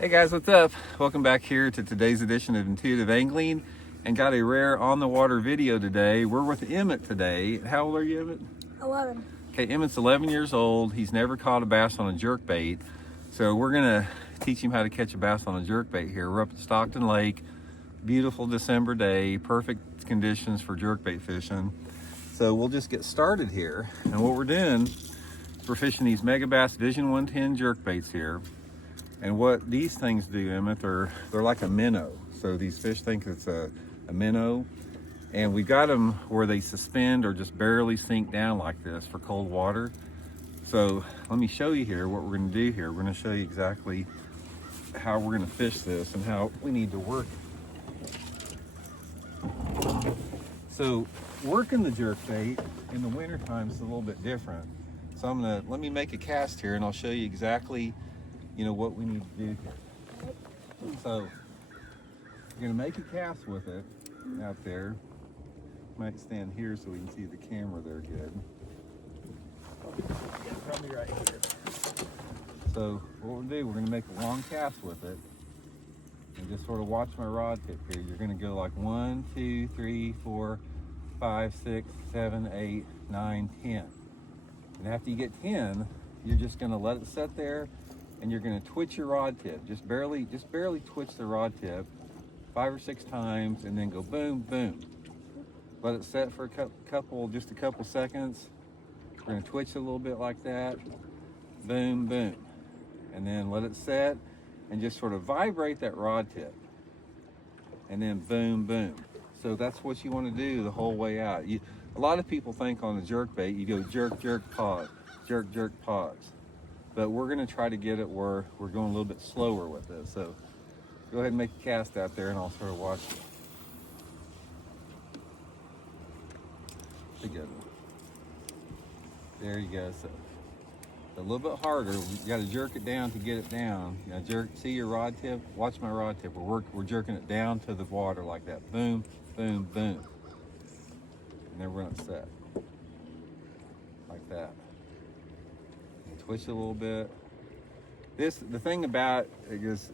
Hey guys, what's up? Welcome back here to today's edition of Intuitive Angling, and got a rare on the water video today. We're with Emmett today. How old are you, Emmett? 11. Okay, Emmett's 11 years old. He's never caught a bass on a jerkbait, so we're gonna teach him how to catch a bass on a jerkbait here. We're up at Stockton Lake, beautiful December day, perfect conditions for jerkbait fishing. So we'll just get started here, and what we're doing, we're fishing these Megabass Vision 110 jerkbaits here. And what these things do, Emmett, they're like a minnow. So these fish think it's a minnow. And we got them where they suspend or just barely sink down like this for cold water. So let me show you here what we're gonna do here. We're gonna show you exactly how we're gonna fish this and how we need to work it. So working the jerkbait in the wintertime is a little bit different. So let me make a cast here and I'll show you exactly what we need to do here. So you're gonna make a cast with it out there. Might stand here so we can see the camera there good. Probably right here. So what we'll do, we're gonna make a long cast with it and just sort of watch my rod tip here. You're gonna go like 1, 2, 3, 4, 5, 6, 7, 8, 9, 10. And after you get 10, you're just gonna let it sit there and you're gonna twitch your rod tip. Just barely twitch the rod tip 5 or 6 times and then go boom, boom. Let it set for just a couple seconds. We're gonna twitch it a little bit like that. Boom, boom. And then let it set and just sort of vibrate that rod tip. And then boom, boom. So that's what you wanna do the whole way out. A lot of people think on the jerkbait, you go jerk, jerk, pause, jerk, jerk, pause. But we're gonna try to get it where we're going a little bit slower with it. So go ahead and make a cast out there and I'll sort of watch it. Good one. There you go. So a little bit harder. You got to jerk it down to get it down. See your rod tip? Watch my rod tip. We're jerking it down to the water like that. Boom, boom, boom. And then we're gonna set like that. And twitch it a little bit. The thing about it is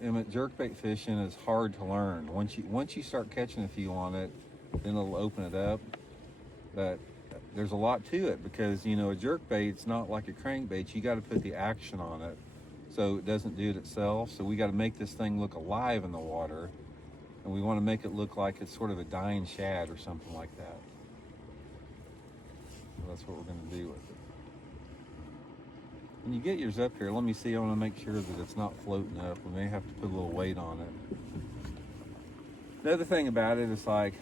Emmett, jerkbait fishing is hard to learn. Once you start catching a few on it, then it'll open it up. But there's a lot to it because a jerkbait, it's not like a crankbait. You got to put the action on it so it doesn't do it itself. So we got to make this thing look alive in the water, and we want to make it look like it's sort of a dying shad or something like that. So that's what we're going to do with it. When you get yours up here, let me see. I want to make sure that it's not floating up. We may have to put a little weight on it. The other thing about it is I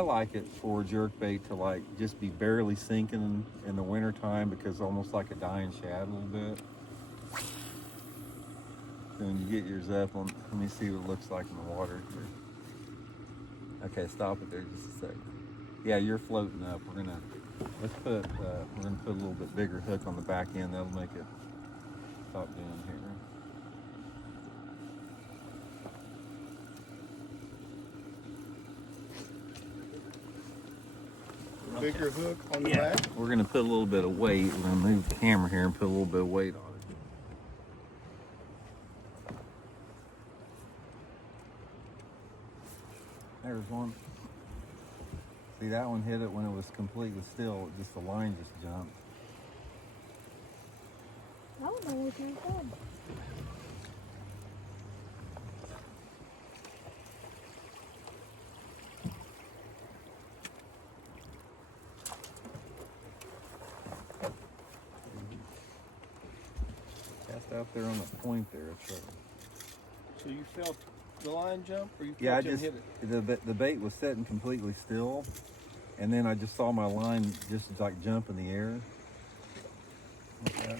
like it for jerkbait to just be barely sinking in the winter time because it's almost like a dying shad a little bit. So when you get yours up, let me see what it looks like in the water here. Okay, stop it there just a second. Yeah, you're floating up. We're gonna put a little bit bigger hook on the back end. That'll make it stop doing here. Bigger hook on the back? We're going to put a little bit of weight. We're going to move the camera here and put a little bit of weight on it. There's one. See, that one hit it when it was completely still. Just the line just jumped. That one only came good. Out there on the point there. So you felt the line jump, or you felt Yeah, hit it? the bait was setting completely still, and then I just saw my line just jump in the air. Like that.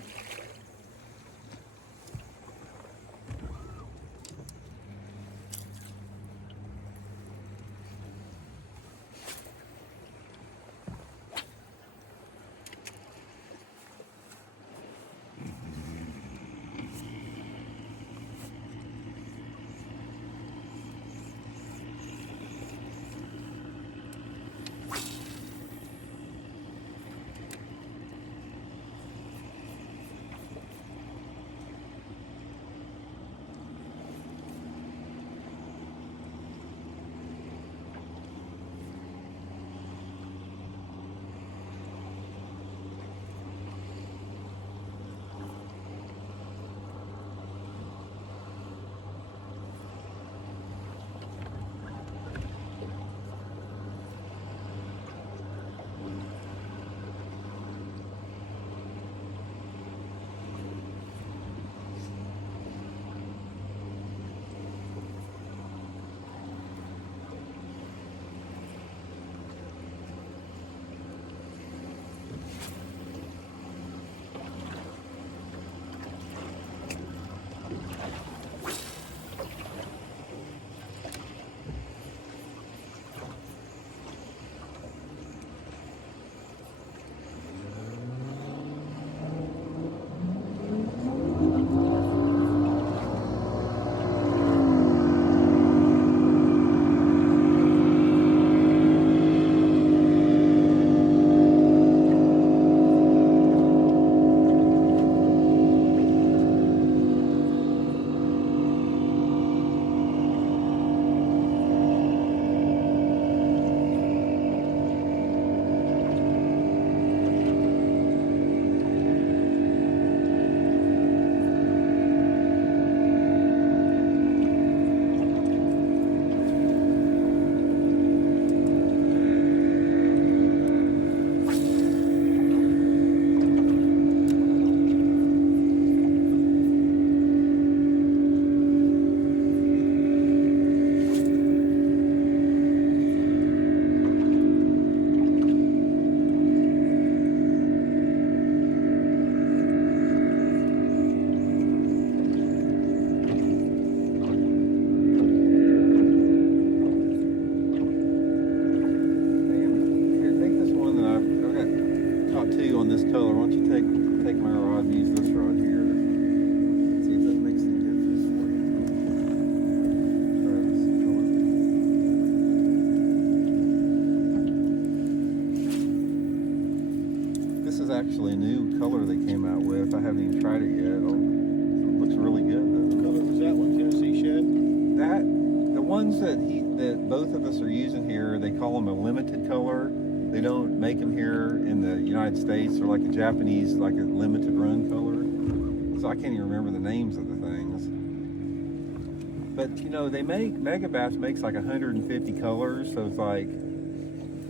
why don't you take my rod and use this rod here. See if that makes any difference for you. Try this color. This is actually a new color they came out with. I haven't even tried it yet. It looks really good though. What color was that one? Tennessee Shed? The ones that both of us are using here, they call them a limited color. They don't make them here in the United States. They're like a Japanese, like a limited run color. So I can't even remember the names of the things. But you know, Megabass makes like 150 colors, so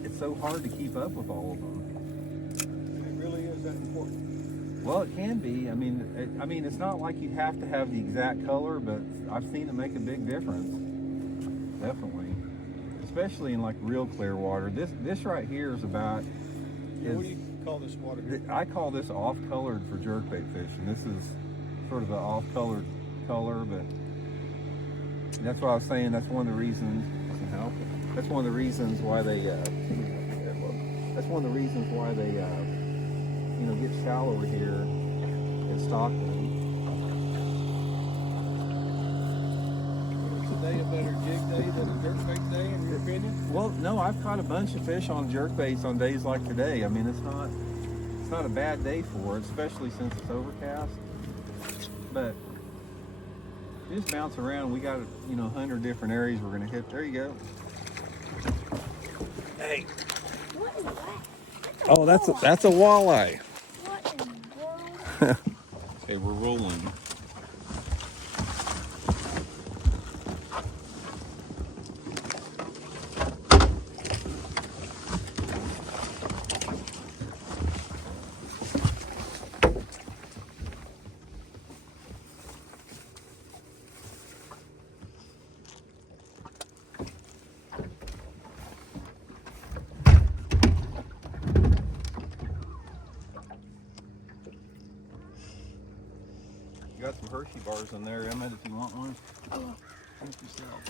it's so hard to keep up with all of them. It really is that important. Well, it can be. I mean, it's not like you have to have the exact color, but I've seen it make a big difference. Definitely, especially in like real clear water. This right here is about. What do you call this water here? I call this off-colored for jerkbait fishing. This is sort of an off-colored color, but that's what I was saying. That's one of the reasons. That's one of the reasons why they. That's one of the reasons why they. Get shallower here at Stockton. Is today a better jig day than a jerkbait day, in your opinion? Well, no, I've caught a bunch of fish on jerkbaits on days like today. I mean, it's not a bad day for it, especially since it's overcast. But you just bounce around. We got 100 different areas we're gonna hit. There you go. Hey. What is that? Oh, that's a walleye. What in the world? Okay, we're rolling. You got some Hershey bars in there, Emmett, if you want one. Oh. Help yourself.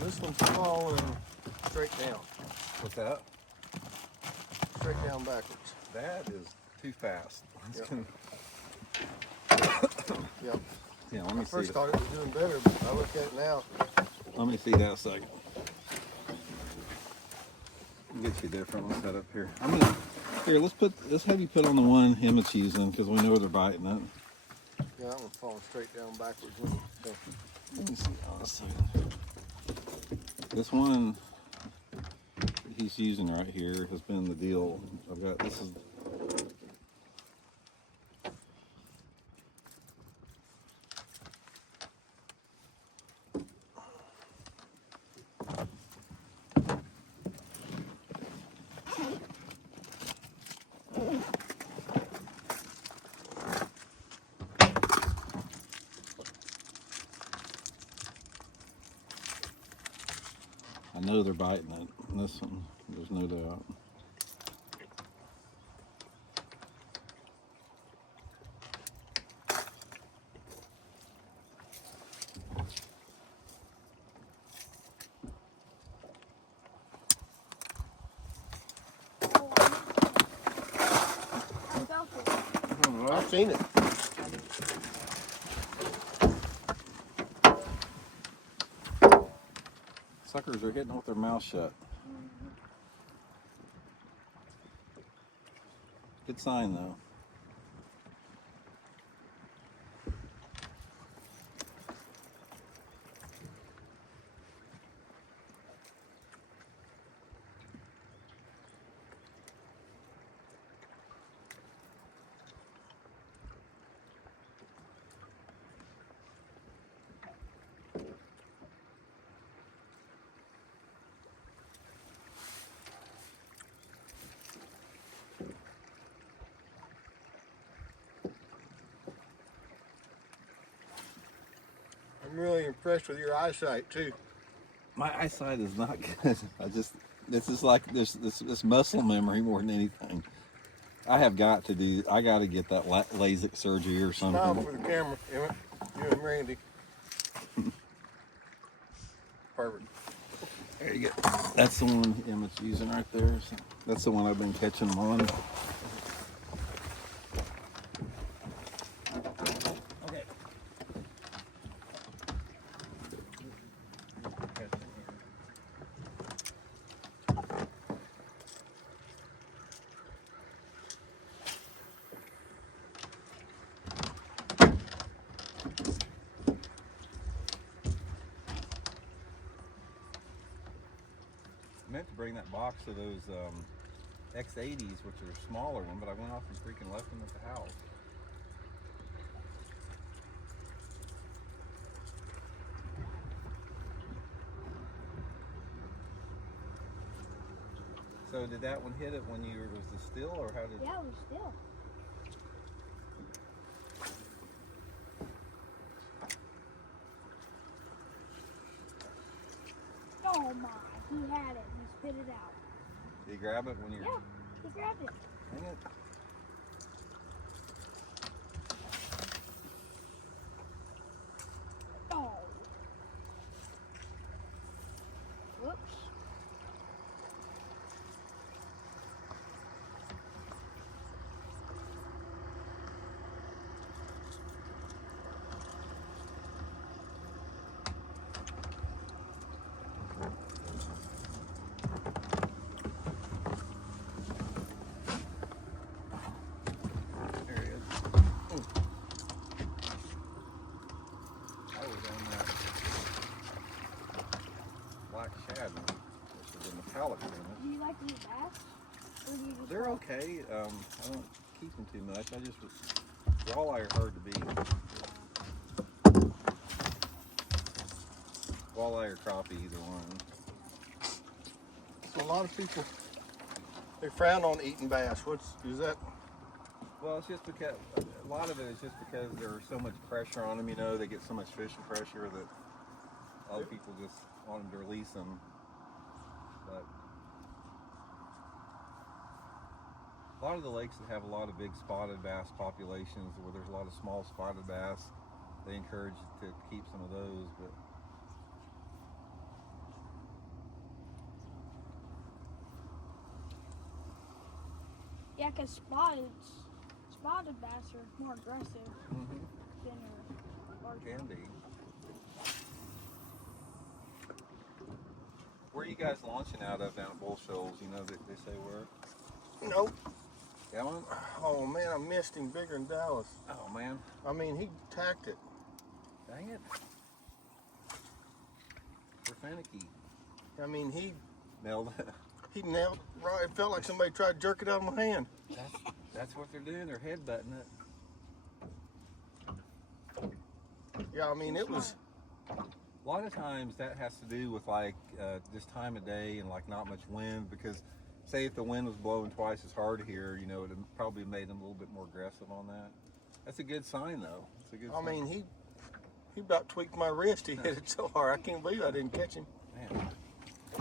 This one's falling straight down. What's that? Straight down backwards. That is too fast. Yep. Yep. Yeah, let me I see. first thought it was doing better, but I look at it now. Let me see that a second. I'll get you different. Let's head up here. Let's have you put on the one Emmett's using because we know they're biting it. Yeah, that one's falling straight down backwards. So, Let me see. This one he's using right here has been the deal. This is. I know they're biting it. This one, there's no doubt. I've seen it. Suckers are hitting with their mouth shut. Good sign though. really impressed with your eyesight too. My eyesight is not good. This is like this muscle memory more than anything. I got to get that LASIK surgery or something. Smile for the camera, Emmett. You and Randy. Perfect. There you go. That's the one Emmett's using right there. So that's the one I've been catching them on. Okay. I meant to bring that box of those X80s, which are a smaller one, but I went off and freaking left them at the house. So did that one hit it when you was the still, or how did? Yeah, it was still. Oh my, he had it. He spit it out. Did you grab it when you? Yeah, he grabbed it. Dang it. Oh. Whoops. There he is. I was on that black shad, which is a metallic in it. Do you like to eat bass? Or do you just They're like- okay. I don't keep them too much. Walleye are hard to beat. Walleye or crappie, either one. A lot of people, they frown on eating bass. Is that? Well, it's just because a lot of it is just because there's so much pressure on them. You know, they get so much fishing pressure that a lot of people just want them to release them. But a lot of the lakes that have a lot of big spotted bass populations, where there's a lot of small spotted bass, they encourage you to keep some of those. But Yeah, because spotted bass are more aggressive than a large can be. Where are you guys launching out of down at Bull Shoals? You know that they say where? Nope. Gallant? Oh man, I missed him bigger than Dallas. Oh man. I mean, he tacked it. Dang it. We're finicky. I mean, he Nailed it. nailed right. It felt like somebody tried to jerk it out of my hand. That's what they're doing. They're headbutting it. Yeah, I mean, it was. A lot of times that has to do with like just time of day and like not much wind, because say if the wind was blowing twice as hard here, you know, it probably made them a little bit more aggressive on that. That's a good sign though. It's a good sign. I mean, he about tweaked my wrist. He hit it so hard. I can't believe I didn't catch him. Man.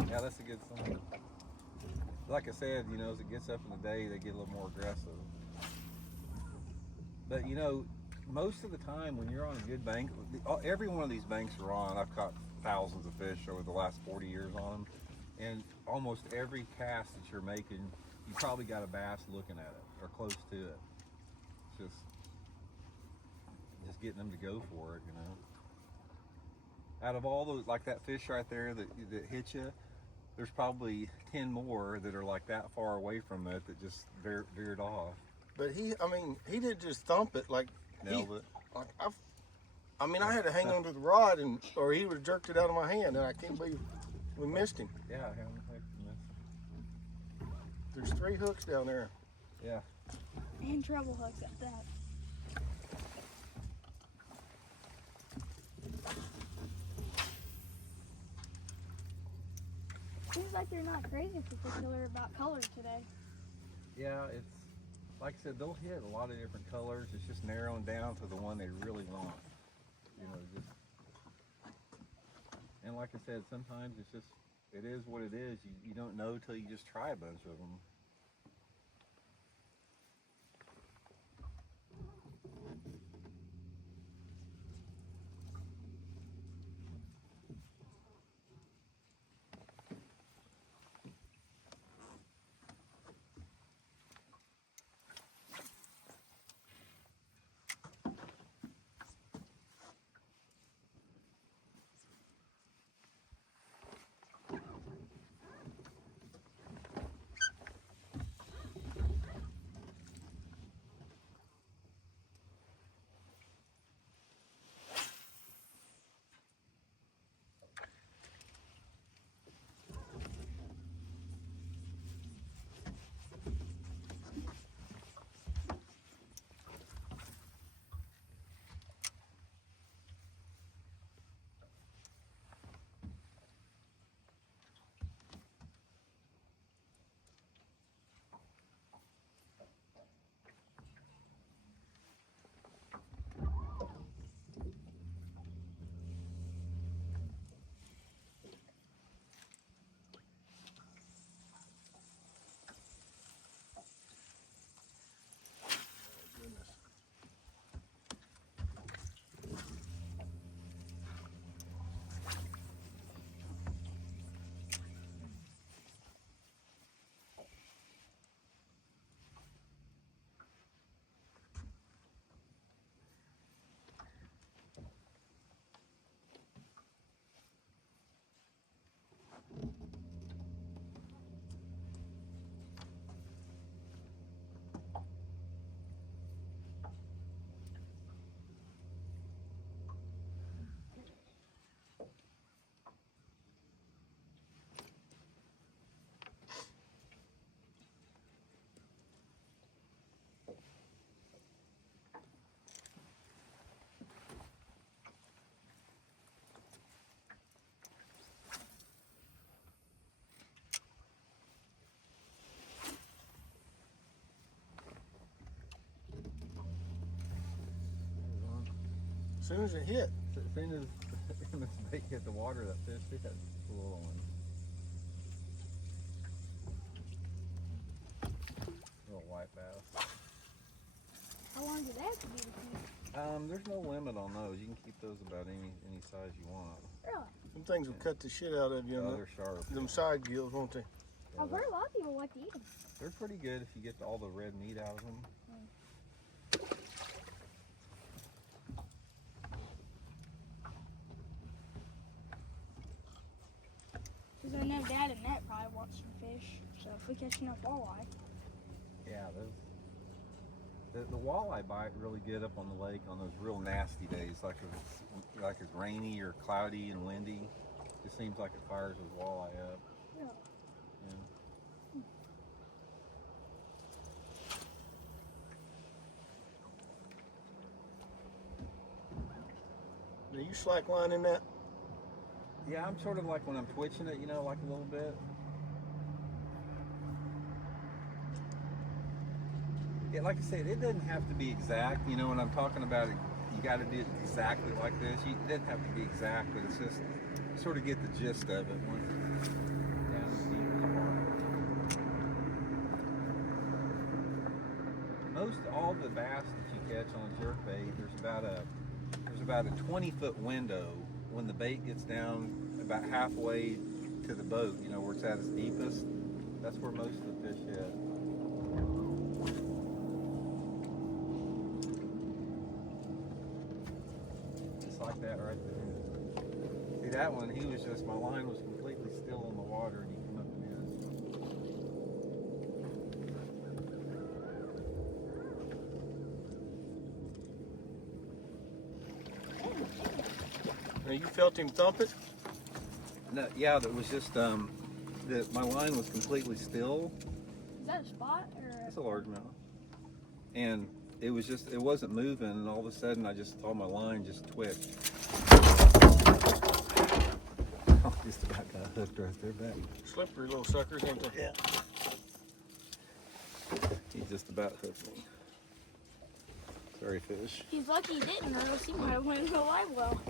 Yeah, that's a good sign. Like I said, you know, as it gets up in the day, they get a little more aggressive. But you know, most of the time when you're on a good bank, every one of these banks we're on, I've caught thousands of fish over the last 40 years on them. And almost every cast that you're making, you probably got a bass looking at it or close to it. It's just getting them to go for it, you know. Out of all those, like that fish right there that hit you, there's probably 10 more that are like that far away from it that just veered off. But he didn't just thump it like Nailed it. Like I mean, I had to hang onto the rod, or he would have jerked it out of my hand, and I can't believe we missed him. Yeah, how the heck did you miss? There's 3 hooks down there. Yeah. and treble hooks at that. Seems like they're not crazy particular about color today. Yeah, it's like I said, they'll hit a lot of different colors. It's just narrowing down to the one they really want. You know, just And like I said, sometimes it's just, it is what it is. You don't know till you just try a bunch of them. As soon as it hit. As soon as Emmett's bait hit the water, that fish hit the little one. Little white bass. How long do they have to be to keep? There's no limit on those. You can keep those about any size you want. Really? Some things will cut the shit out of you. Oh, they're sharp. Them side gills, won't they? Yeah, I've heard a lot of people like to eat them. they're pretty good if you get all the red meat out of them. Because I know Dad and Nat probably want some fish. So if we catch enough walleye. Yeah, the walleye bite really good up on the lake on those real nasty days, like it's rainy or cloudy and windy. Just seems like it fires those walleye up. Yeah. Yeah. Are you slack lining that? Yeah, I'm sort of like when I'm twitching it, you know, like a little bit. Yeah, like I said, it doesn't have to be exact. You know, when I'm talking about it, you got to do it exactly like this. It doesn't have to be exact, but it's just sort of get the gist of it. Down deep. Most all the bass that you catch on a jerkbait, there's about a 20-foot window when the bait gets down about halfway to the boat. You know, where it's at its deepest. That's where most of the fish hit. Like that right there. See that one, he was just, my line was completely still in the water and he came up and Now you felt him thump it? No, yeah, that was just, my line was completely still. Is that a spot or? It's a largemouth. And it was just, it wasn't moving, and all of a sudden I just saw my line just twitch. Oh, just about got hooked right there back. Slippery little suckers, ain't they? Yeah. He just about hooked me. Sorry, fish. He's lucky he didn't, or else he might have went in the live well.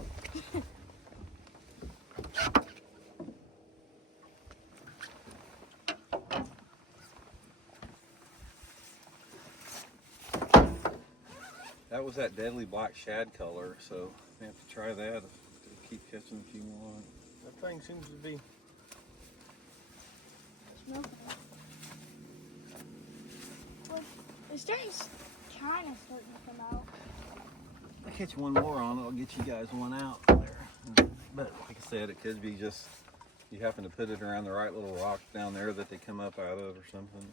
was that deadly black shad color, so I have to try that. Keep catching a few more. That thing seems to be. Smoking. Well, it's kind of starting to come out. I'll catch one more on it. I'll get you guys one out there. But like I said, it could be just you happen to put it around the right little rock down there that they come up out of or something.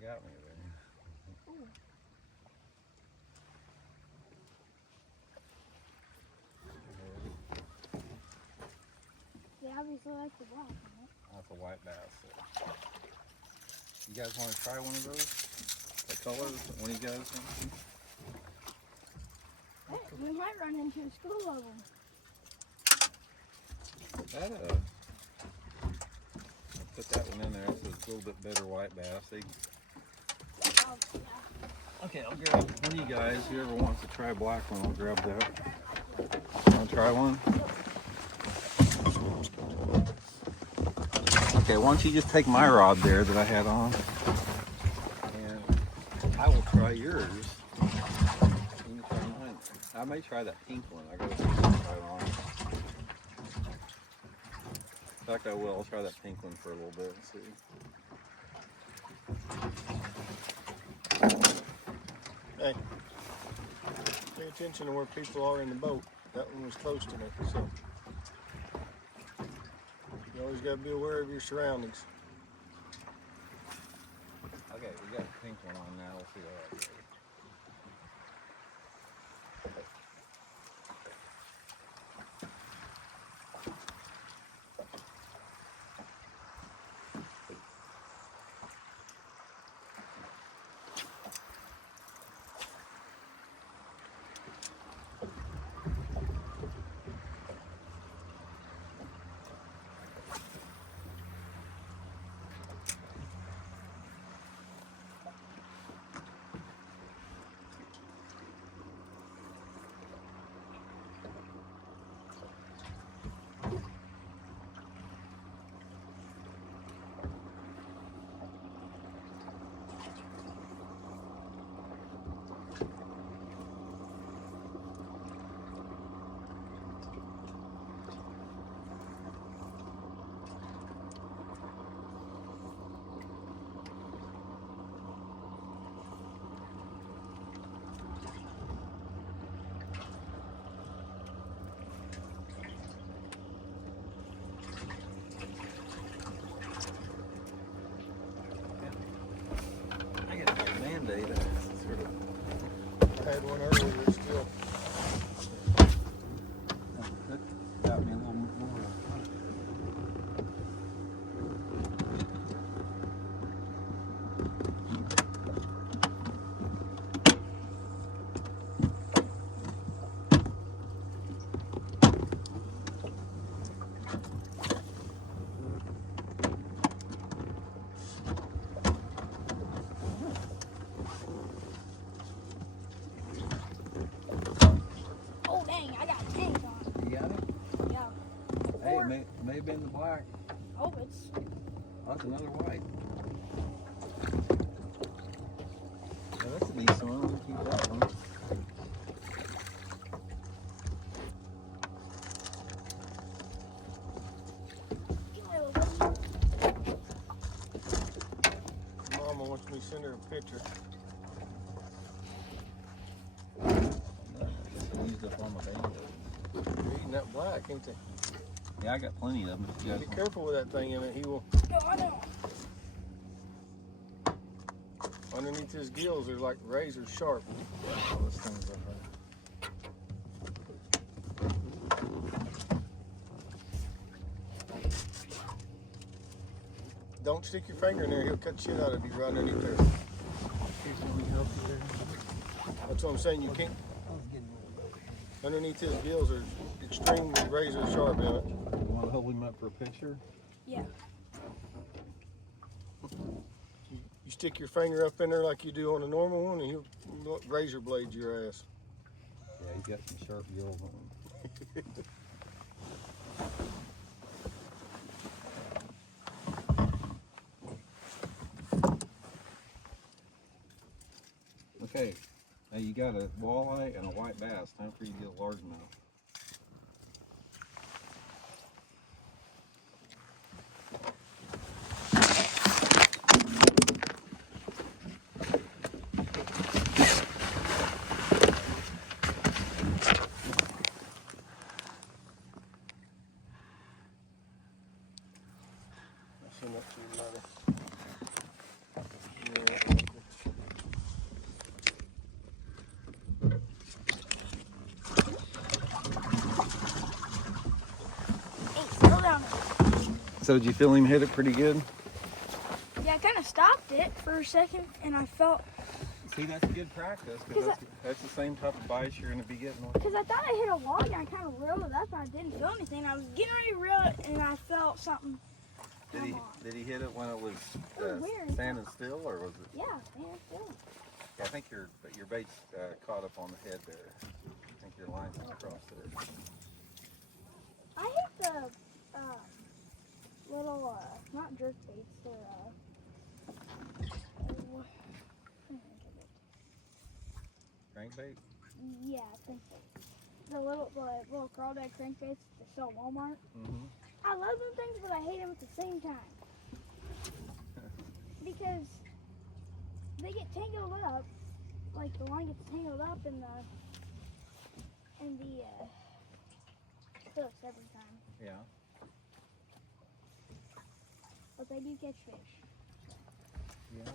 You got me there. Ooh. Yeah, obviously like the black one. That's a white bass. You guys want to try one of those? The colors? One of you guys want to? Hey, we might run into a school of them. That put that one in there. It's a little bit better white bass. Oh, yeah. Okay, I'll grab one of you guys. Whoever wants to try a black one, I'll grab that. Want to try one? Okay, why don't you just take my rod there that I had on, and I will try yours. You can try mine. I may try that pink one. I got a pink one right on. In fact, I will. I'll try that pink one for a little bit and see. Hey, pay attention to where people are in the boat. That one was close to me, so you always got to be aware of your surroundings. Okay, we got the pink one on now. We'll see how that goes. Band-Aid. Sort of. I had one earlier that's still. That got me a little more. Oh, dang, I got a tank on. You got it? Yeah. Hey, it may have been the black. Oh, it's. That's another white. Yeah, that's a decent one. We'll keep that one. Mama wants me to send her a picture. I used up all my Band-Aids. They're eating that black, ain't they? Yeah, I got plenty of them. If you guys Be want. careful with that thing, Emmett. He will. No, I know. Underneath his gills, they're like razor sharp. All those things up there. Don't stick your finger in there. He'll cut shit out of you right underneath there. Here's one help you there. That's what I'm saying. You can't. Underneath his gills are extremely razor sharp, Emmett. You want to hold him up for a picture? Yeah. You stick your finger up in there like you do on a normal one, and he'll razor blade your ass. Yeah, he's got some sharp gills on him. Okay, now you got a walleye and a white bass. Time for you to get a largemouth. Send that to your mother. Hey, slow down. So did you feel him hit it pretty good? Yeah, I kind of stopped it for a second, and I felt. See, that's good practice because that's the same type of bites you're going to be getting with. Because I thought I hit a wall, and I kind of reeled it up, and I didn't feel anything. I was getting ready to reel it, and I felt something. Did he hit it when it was weird. standing still, or was it? Yeah, man, still. Yeah, I think your bait's caught up on the head there. I think your line's across there. I hit the little, not jerk baits, they're, Crankbait? yeah, crankbaits. The little crawdad crankbaits they sell at Walmart. Mm-hmm. I love them things, but I hate them at the same time. Because they get tangled up, like the line gets tangled up in the hooks every time. Yeah. But they do catch fish. Yeah.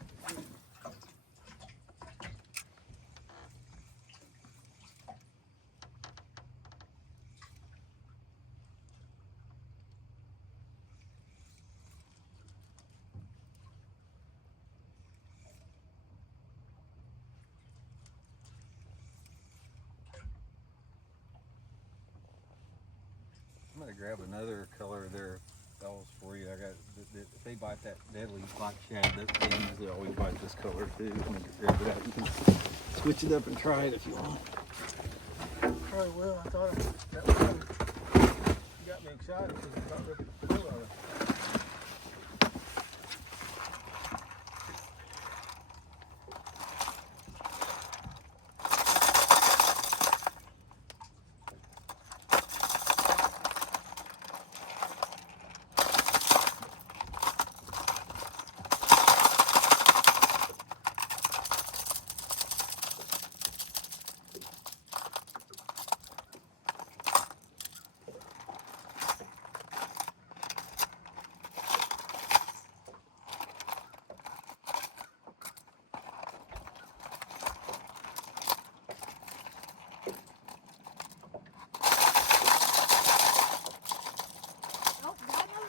I'm gonna grab another color there, fellas, for you. I got if they bite that deadly black shad, they usually always bite this color too. I'm gonna grab it out. You can switch it up and try it if you want. Probably will. I thought that one got me excited because I thought ripped the bill out of it.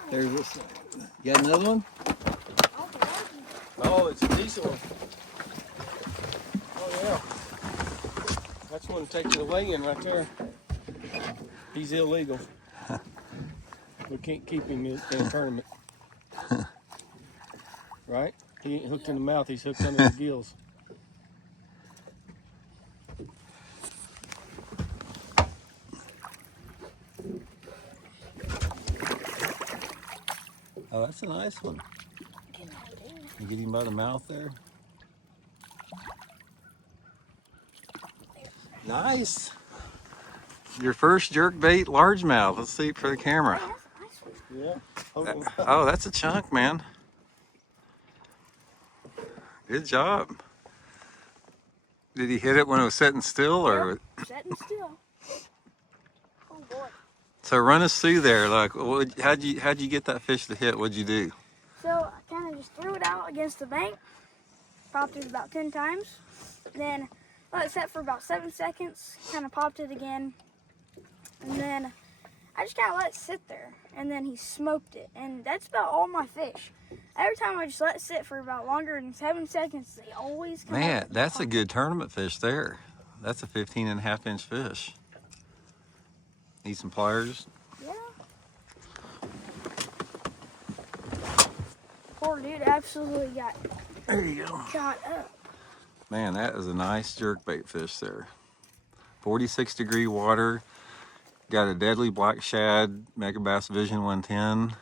There's this. You got another one? Oh, it's a decent one. Oh yeah. That's one to take to the weigh-in right there. He's illegal. We can't keep him in a tournament. Right? He ain't hooked in the mouth, he's hooked under the gills. Oh, that's a nice one. You get him by the mouth there. Nice. Your first jerkbait largemouth. Let's see it for the camera. Yeah. Oh, that's a chunk, man. Good job. Did he hit it when it was sitting still, or? Setting still. Oh boy. So run us through there. Like, how'd you get that fish to hit? What'd you do? So I kind of just threw it out against the bank, popped it about 10 times, then let it set for about 7 seconds, kind of popped it again, and then I just kind of let it sit there, and then he smoked it, and that's about all my fish. Every time I just let it sit for about longer than 7 seconds, they always come Man, up. that's a good tournament fish there. That's a 15.5-inch fish. Need some pliers? Yeah. Poor dude absolutely got There you go. caught up. Man, that is a nice jerkbait fish there. 46-degree water. Got a deadly black shad, Megabass Vision 110.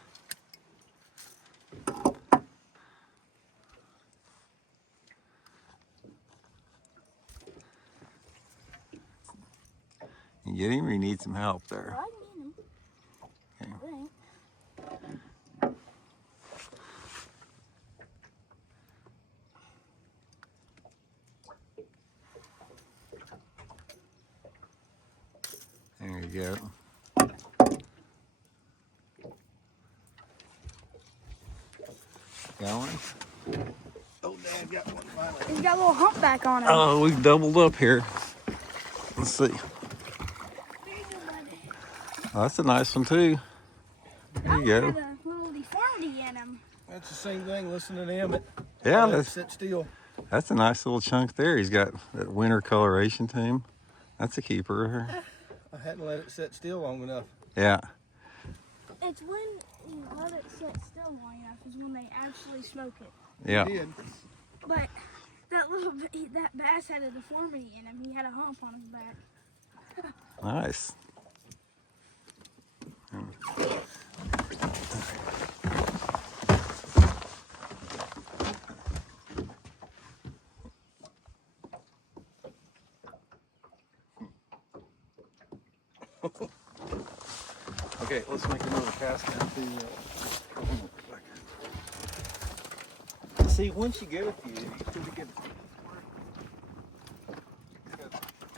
You get him or you need some help there? Well, I can get him. Okay. I think. There you go. Got one? Oh, Dad got one finally. He's got a little humpback on him. Oh, we've doubled up here. Let's see. There you go, buddy. Oh, that's a nice one too. There you That go. one had a little deformity in him. That's the same thing. Listen to the Emmett. Yeah, Let it sit still. that's a nice little chunk there. He's got that winter coloration to him. That's a keeper. I hadn't let it sit still long enough. Yeah. It's when you let it sit still long enough is when they actually smoke it. Yeah. He did. But that bass had a deformity in him. He had a hump on his back. Nice. Okay, let's make another cast now. See, once you get a few, you pretty good.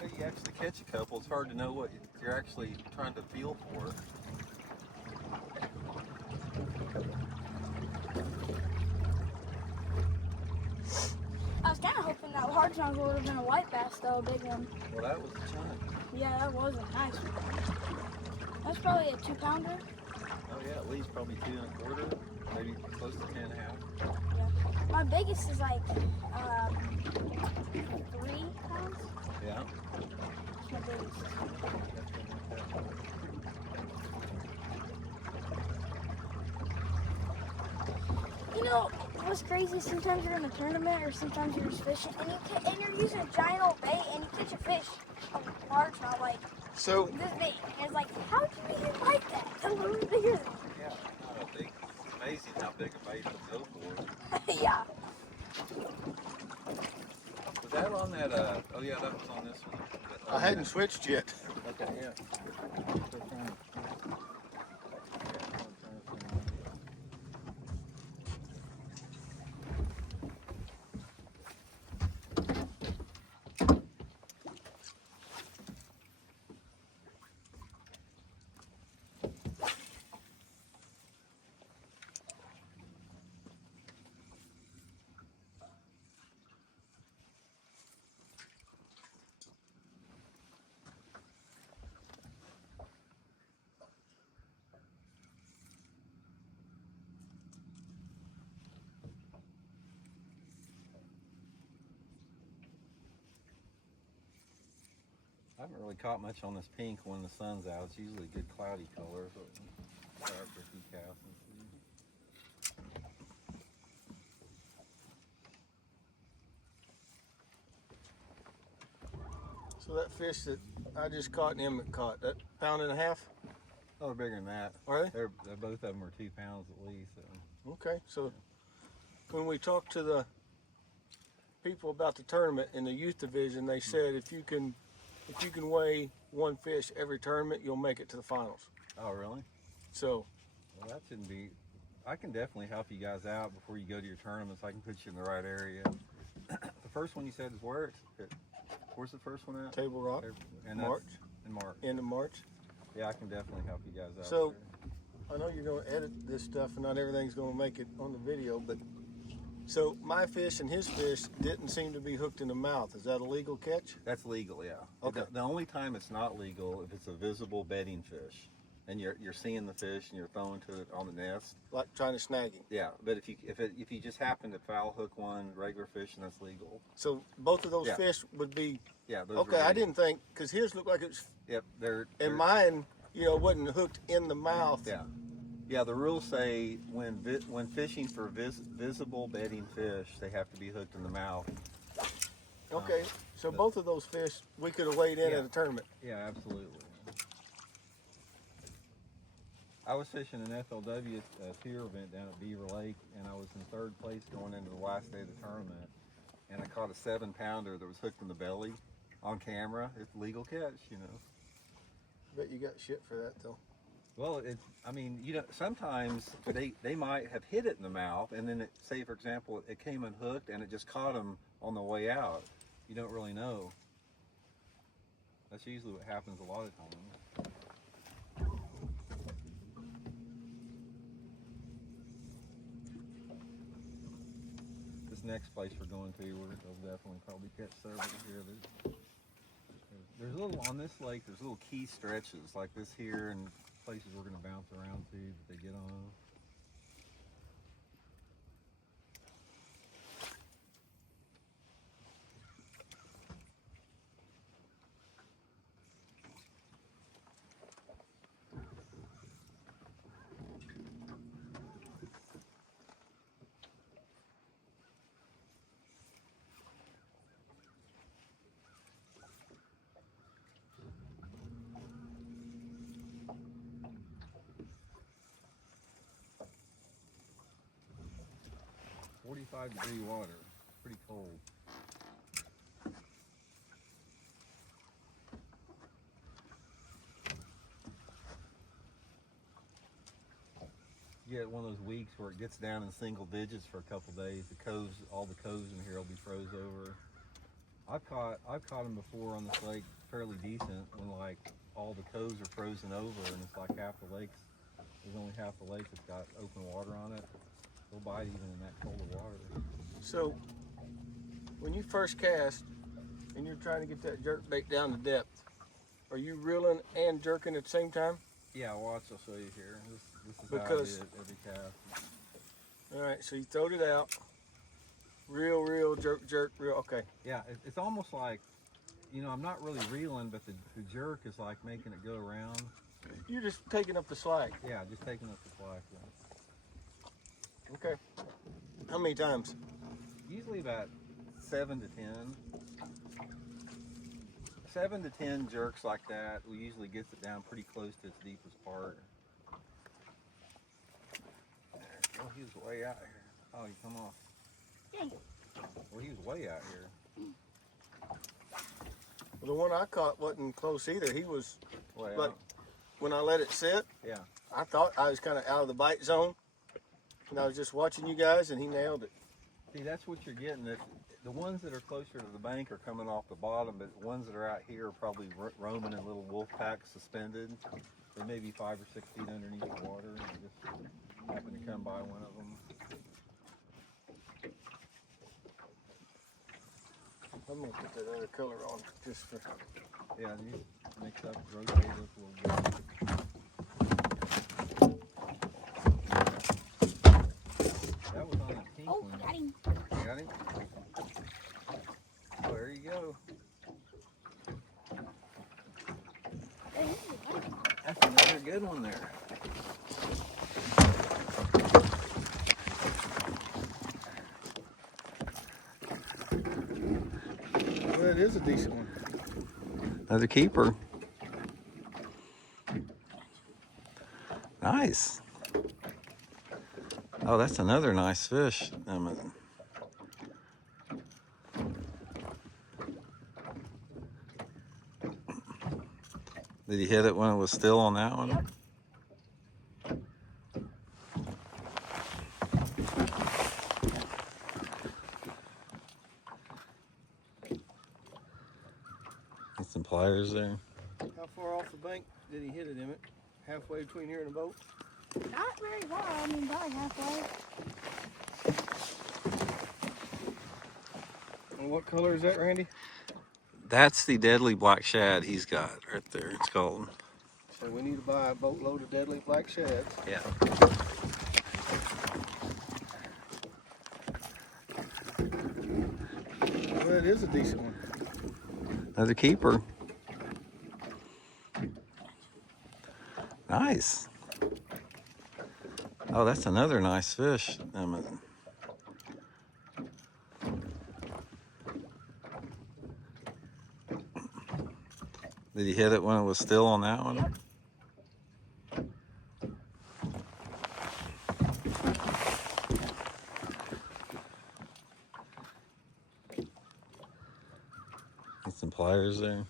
Until you actually catch a couple, it's hard to know what you're actually trying to feel for. I was kind of hoping that largemouth would have been a white bass, though, a big one. Well, that was the chunk. Yeah, that was a nice one. That's probably a 2-pounder. Oh yeah, at least probably 2 1/4, maybe close to 10 1/2. Yeah. My biggest is like 3 pounds. Yeah. That's my biggest. You know what's crazy? Sometimes you're in a tournament, or sometimes you're just fishing, and you're using a giant old bait, and you catch a fish, a largemouth, like So this big. And it's like, how did you even like that? That was bigger than Yeah, not a big. It's amazing how big a bait will go for. yeah. Was that on that? Oh yeah, that was on this one. I hadn't switched yet. Okay, yeah. I haven't really caught much on this pink when the sun's out. It's usually a good cloudy color. So try it for a few casts and see. So that fish that I just caught and Emmett caught, that 1.5 pounds? Oh, they're bigger than that. Are they? They're both of them are 2 pounds at least. So. Okay, so when we talked to the people about the tournament in the youth division, they said if you can weigh one fish every tournament, you'll make it to the finals. Oh, really? So, well, that shouldn't be. I can definitely help you guys out before you go to your tournaments. I can put you in the right area. The first one you said is where? Where's the first one at? Table Rock, And March. In March. End of March. Yeah, I can definitely help you guys out. So, I know you're going to edit this stuff, and not everything's going to make it on the video, but so my fish and his fish didn't seem to be hooked in the mouth. Is that a legal catch? That's legal, yeah. Okay. The only time it's not legal if it's a visible bedding fish. and you're seeing the fish and you're throwing to it on the nest. Like trying to snag him. Yeah, but if you just happen to foul hook one regular fish, and that's legal. So both of those fish would be. Yeah. Those okay, I didn't think, because his looked like it was. Yep. They're and mine, you know, wasn't hooked in the mouth. Yeah. Yeah, the rules say when fishing for visible bedding fish, they have to be hooked in the mouth. Okay, so both of those fish we could have weighed in at a tournament. Yeah, absolutely. I was fishing an FLW tier event down at Beaver Lake, and I was in third place going into the last day of the tournament, and I caught a 7-pounder that was hooked in the belly on camera. It's legal catch, you know. Bet you got shit for that though. Well, I mean, you know, sometimes they might have hit it in the mouth, and then say, for example, it came unhooked and it just caught them on the way out. You don't really know. That's usually what happens a lot of times. This next place we're going to, we'll definitely probably catch several here. There's a little, on this lake, there's little key stretches like this here, and places we're going to bounce around to that they get on. .45-degree water, pretty cold. You get one of those weeks where it gets down in single digits for a couple days. All the coves in here will be froze over. I've caught them before on this lake fairly decent when like all the coves are frozen over and it's like half the lakes. There's only half the lake that's got open water on it. They'll bite even in that cold of water. So, when you first cast and you're trying to get that jerkbait down to depth, are you reeling and jerking at the same time? Yeah, watch, I'll show you here. This is because, how I did it every cast. All right, so you throwed it out. Reel, jerk, reel, okay. Yeah, it's almost like, you know, I'm not really reeling, but the jerk is like making it go around. You're just taking up the slack. Yeah, just taking up the slack. Yeah. Okay. How many times? Usually about 7 to 10. 7 to 10 jerks like that, we usually gets it down pretty close to its deepest part. There you go. He was way out here. Oh, you come off. Dang. Well, he was way out here. Well, the one I caught wasn't close either. He was, Way but out. when I let it sit, Yeah. I thought I was kind of out of the bite zone. And I was just watching you guys, and he nailed it. See, that's what you're getting. The ones that are closer to the bank are coming off the bottom, but the ones that are out here are probably roaming in little wolf packs suspended. They may be 5 or 6 feet underneath the water, and you just happen to come by one of them. I'm gonna put that other color on just for. Yeah, you mix up, rotate it a little bit. That was on a pink Oh, one. got him. Got him? Oh, there you go. Hey, this is a good one. That's another good one there. Well, it is a decent one. Another keeper. Nice. Oh, that's another nice fish, Emmett. Did he hit it when it was still on that one? Yep. Get some pliers there. How far off the bank did he hit it, Emmett? Halfway between here and the boat? Not very far. I mean, probably halfway. And what color is that, Randy? That's the deadly black shad he's got right there. It's called So we need to buy a boatload of deadly black shads. Yeah. Well, that is a decent one. Another keeper. Nice. Oh, that's another nice fish, Emmett. Did you hit it when it was still on that one? Yep. Get some pliers there.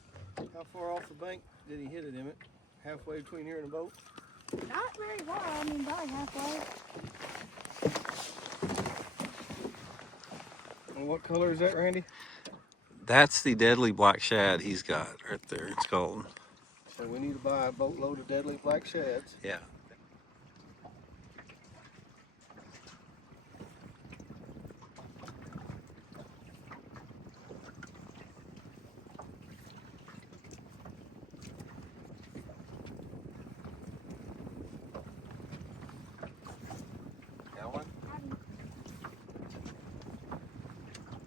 How far off the bank did he hit it, Emmett? Halfway between here and the boat? Not very far. I mean, probably halfway. And what color is that, Randy? That's the deadly black shad he's got right there. It's called. So we need to buy a boatload of deadly black shads. Yeah. Got one?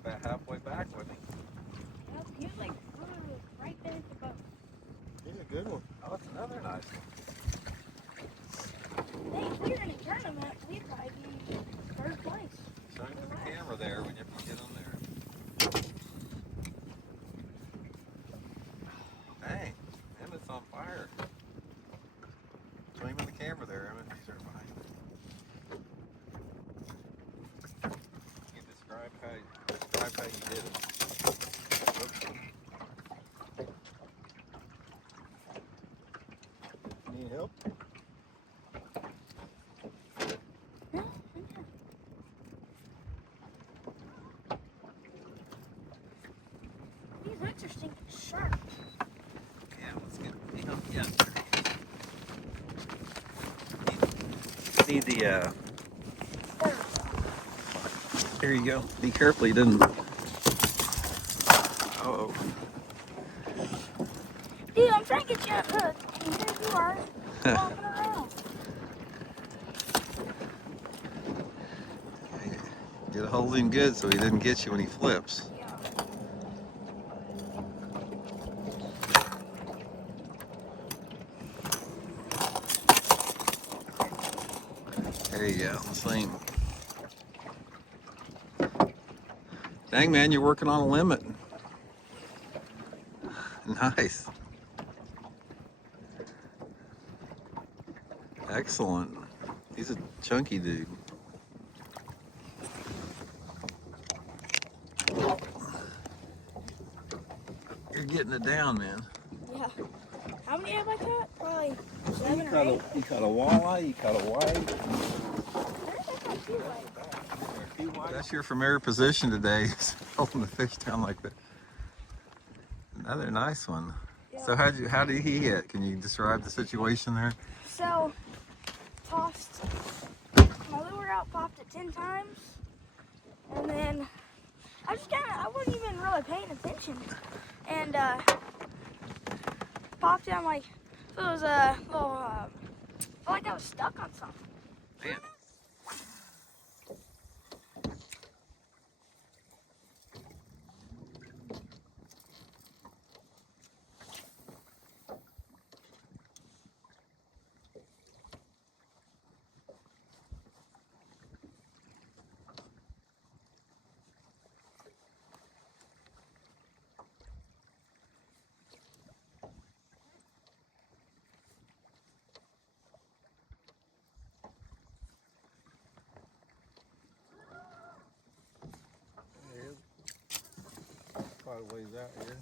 About halfway back with him. Yep, he was like right there at the boat. He's a good one. Oh, that's another nice one. Hey, if we were in a tournament, we'd probably be third place. Show him the camera there whenever you get on there. Dang, Emmett's on fire. Show him on the camera there, Emmett. He's right behind you. You describe how you did it. Need help? Yeah, these hooks are stinking sharp. Yeah, let's get yeah. Need the There you go. Be careful, he didn't. Oh. Dude, I'm trying to get you a hook, and here you are, walking around. Get a hold of him good so he didn't get you when he flips. Yeah. There you go. Same. Dang, man, you're working on a limit. Nice. Excellent. He's a chunky dude. You're getting it down, man. Yeah. How many have I caught? Probably 7 or 8. You caught a walleye, you caught a white. There's like a few white. That's your familiar position today, is holding the fish down like that. Another nice one. Yeah. So how did he hit? Can you describe the situation there? So, tossed my lure out, popped it 10 times, and then I wasn't even really paying attention, and popped it. I'm like, so it was a little, felt like I was stuck on something. Man. Quite a ways out here.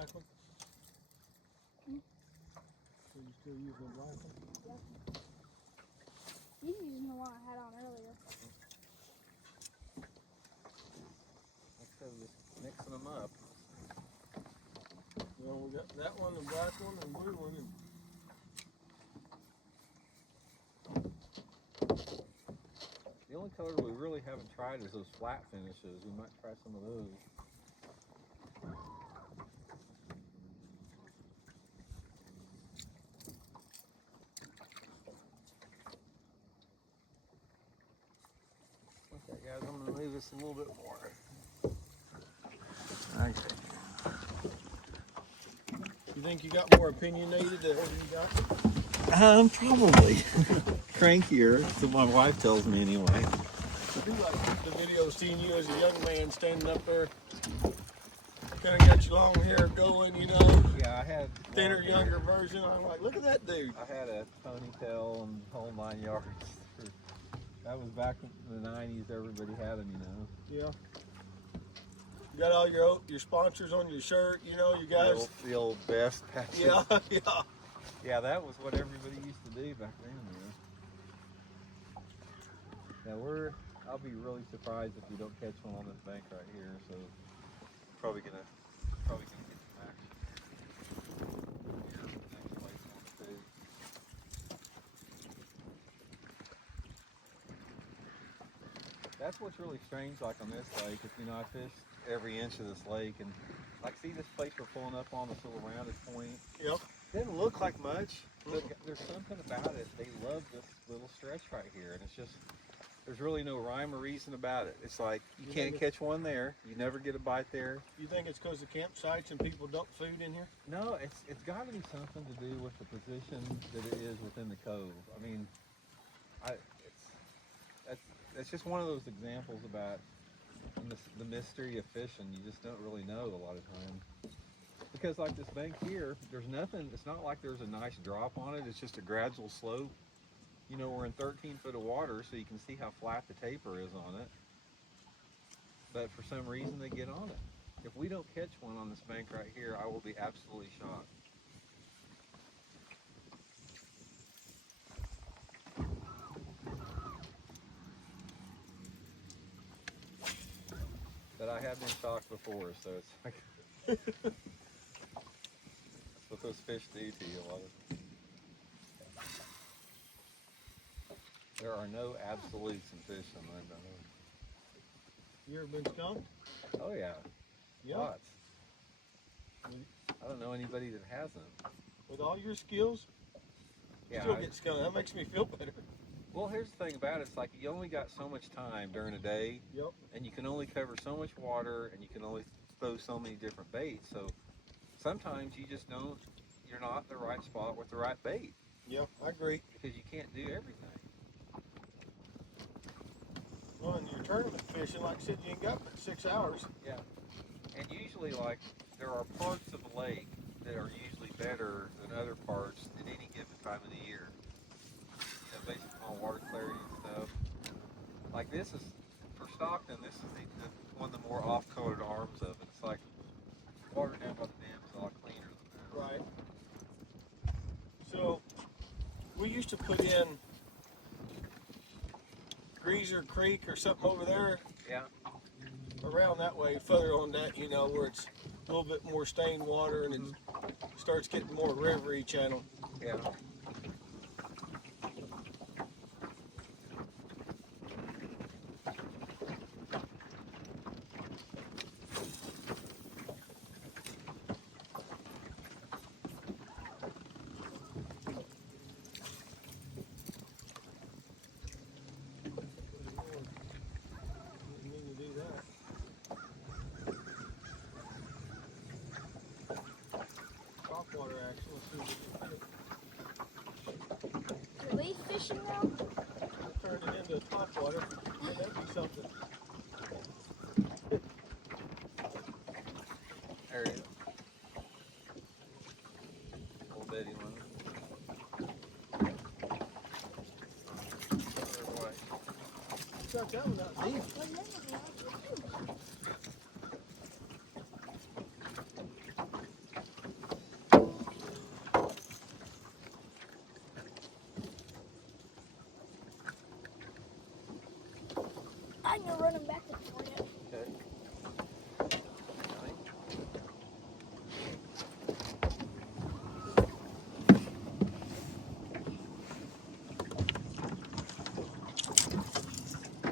black one? Hmm? So you still using the black one? He's using the one I had on earlier. Let's go just mixing them up. Well, we got that one, the black one, and blue one. And The only color we really haven't tried is those flat finishes. We might try some of those. Okay, guys, I'm gonna move this a little bit more. Okay. you think you got more opinionated than what you got? Probably crankier, so my wife tells me anyway. I do like the video seeing you as a young man standing up there. Kind of got your long hair going, you know. Yeah, I had Thinner, long hair. younger version. I'm like, look at that dude. I had a ponytail and the whole 9 yards. That was back in the 90s. Everybody had them, you know. Yeah. You got all your sponsors on your shirt, you know, you guys. The old vest patches. Yeah, yeah. Yeah, that was what everybody used to do back then, man. Now I'll be really surprised if you don't catch one on this bank right here. So probably gonna get some action here. Yeah, next place on the too. That's what's really strange, like on this lake. If you know, I fished every inch of this lake, and like, see this place we're pulling up on, this little rounded point. Yep. Didn't look like much, but there's something about it. They love this little stretch right here, and it's just, there's really no rhyme or reason about it. It's like you can't catch one there. You never get a bite there. You think it's because of campsites and people dump food in here? No, it's got to be something to do with the position that it is within the cove. I mean, that's just one of those examples about the mystery of fishing. You just don't really know a lot of times. Because like this bank here, there's nothing, it's not like there's a nice drop on it. It's just a gradual slope. You know, we're in 13 foot of water, so you can see how flat the taper is on it. But for some reason, they get on it. If we don't catch one on this bank right here, I will be absolutely shocked. But I have been shocked before, so it's like, that's what those fish do to you a lot of. There are no absolutes in fishing, I know. You ever been skunked? Oh yeah, Yeah. lots. I don't know anybody that hasn't. With all your skills, Yeah. still get skunked. That makes me feel better. Well, here's the thing about it. It's like you only got so much time during a day, Yep. and you can only cover so much water, and you can only throw so many different baits. So sometimes you just don't, you're not in the right spot with the right bait. Yep, I agree. Because you can't do everything. Well, and you're tournament fishing, like I said, you ain't got but 6 hours. Yeah. And usually, like, there are parts of a lake that are usually better than other parts at any given time of the year. You know, based on water clarity and stuff. Like this is, for Stockton, this is the one of the more off-colored arms of it. It's like water down by the dam is a lot cleaner than that. Right. So, we used to put in Greaser Creek or something over there. Yeah. Around that way, further on that, you know, where it's a little bit more stained water and it starts getting more rivery channel. Yeah. Didn't mean to do that. Topwater action. Let's see what we can do. Relief fishing now? We'll turn it into topwater. That'd be something. There it is. Little bitty one. Other way. Got that one out deep. I can go run him back there for you. Okay.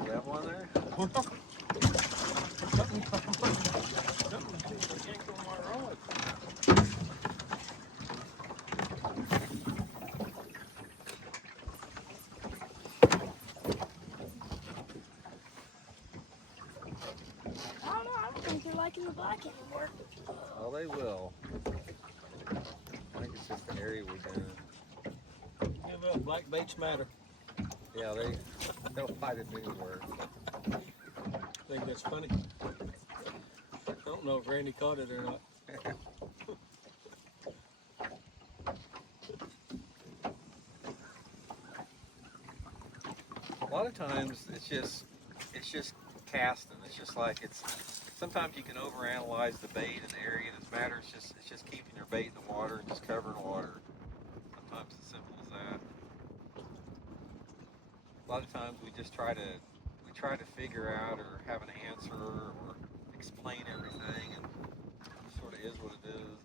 You have one there? Something yanked on my rod. I don't know. I don't think they're liking the black anymore. Oh, they will. I think it's just the area we've been in. Yeah, well, black baits matter. Yeah, they'll fight it anywhere. I think that's funny. I don't know if Randy caught it or not. A lot of times it's just casting. It's just like sometimes you can overanalyze the bait in the area. It doesn't matter. It's just keeping your bait in the water and just covering water. Sometimes it's as simple as that. A lot of times we try to figure out or have an answer or explain everything, and it sort of is what it is.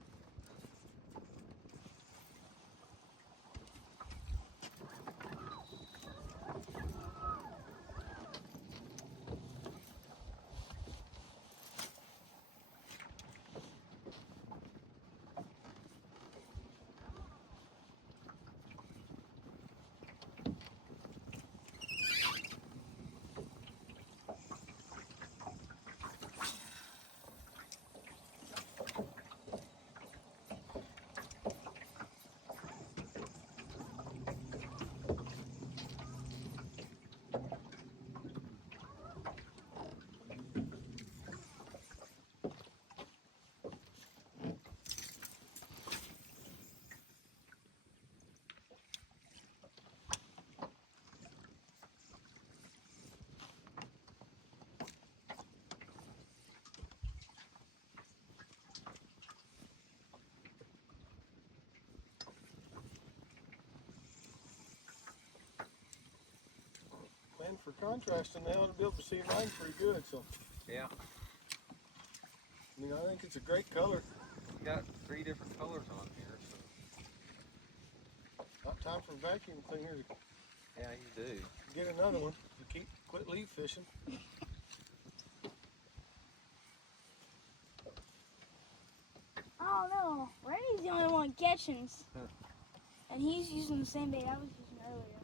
And for contrasting, they ought to be able to see mine pretty good. So, Yeah, I mean, I think it's a great color. you got 3 different colors on here. So. Not time for vacuum cleaner to Yeah, you do. get another one. You quit leaf fishing. Oh no, Randy's the only one catching, Huh. and he's using the same bait I was using earlier.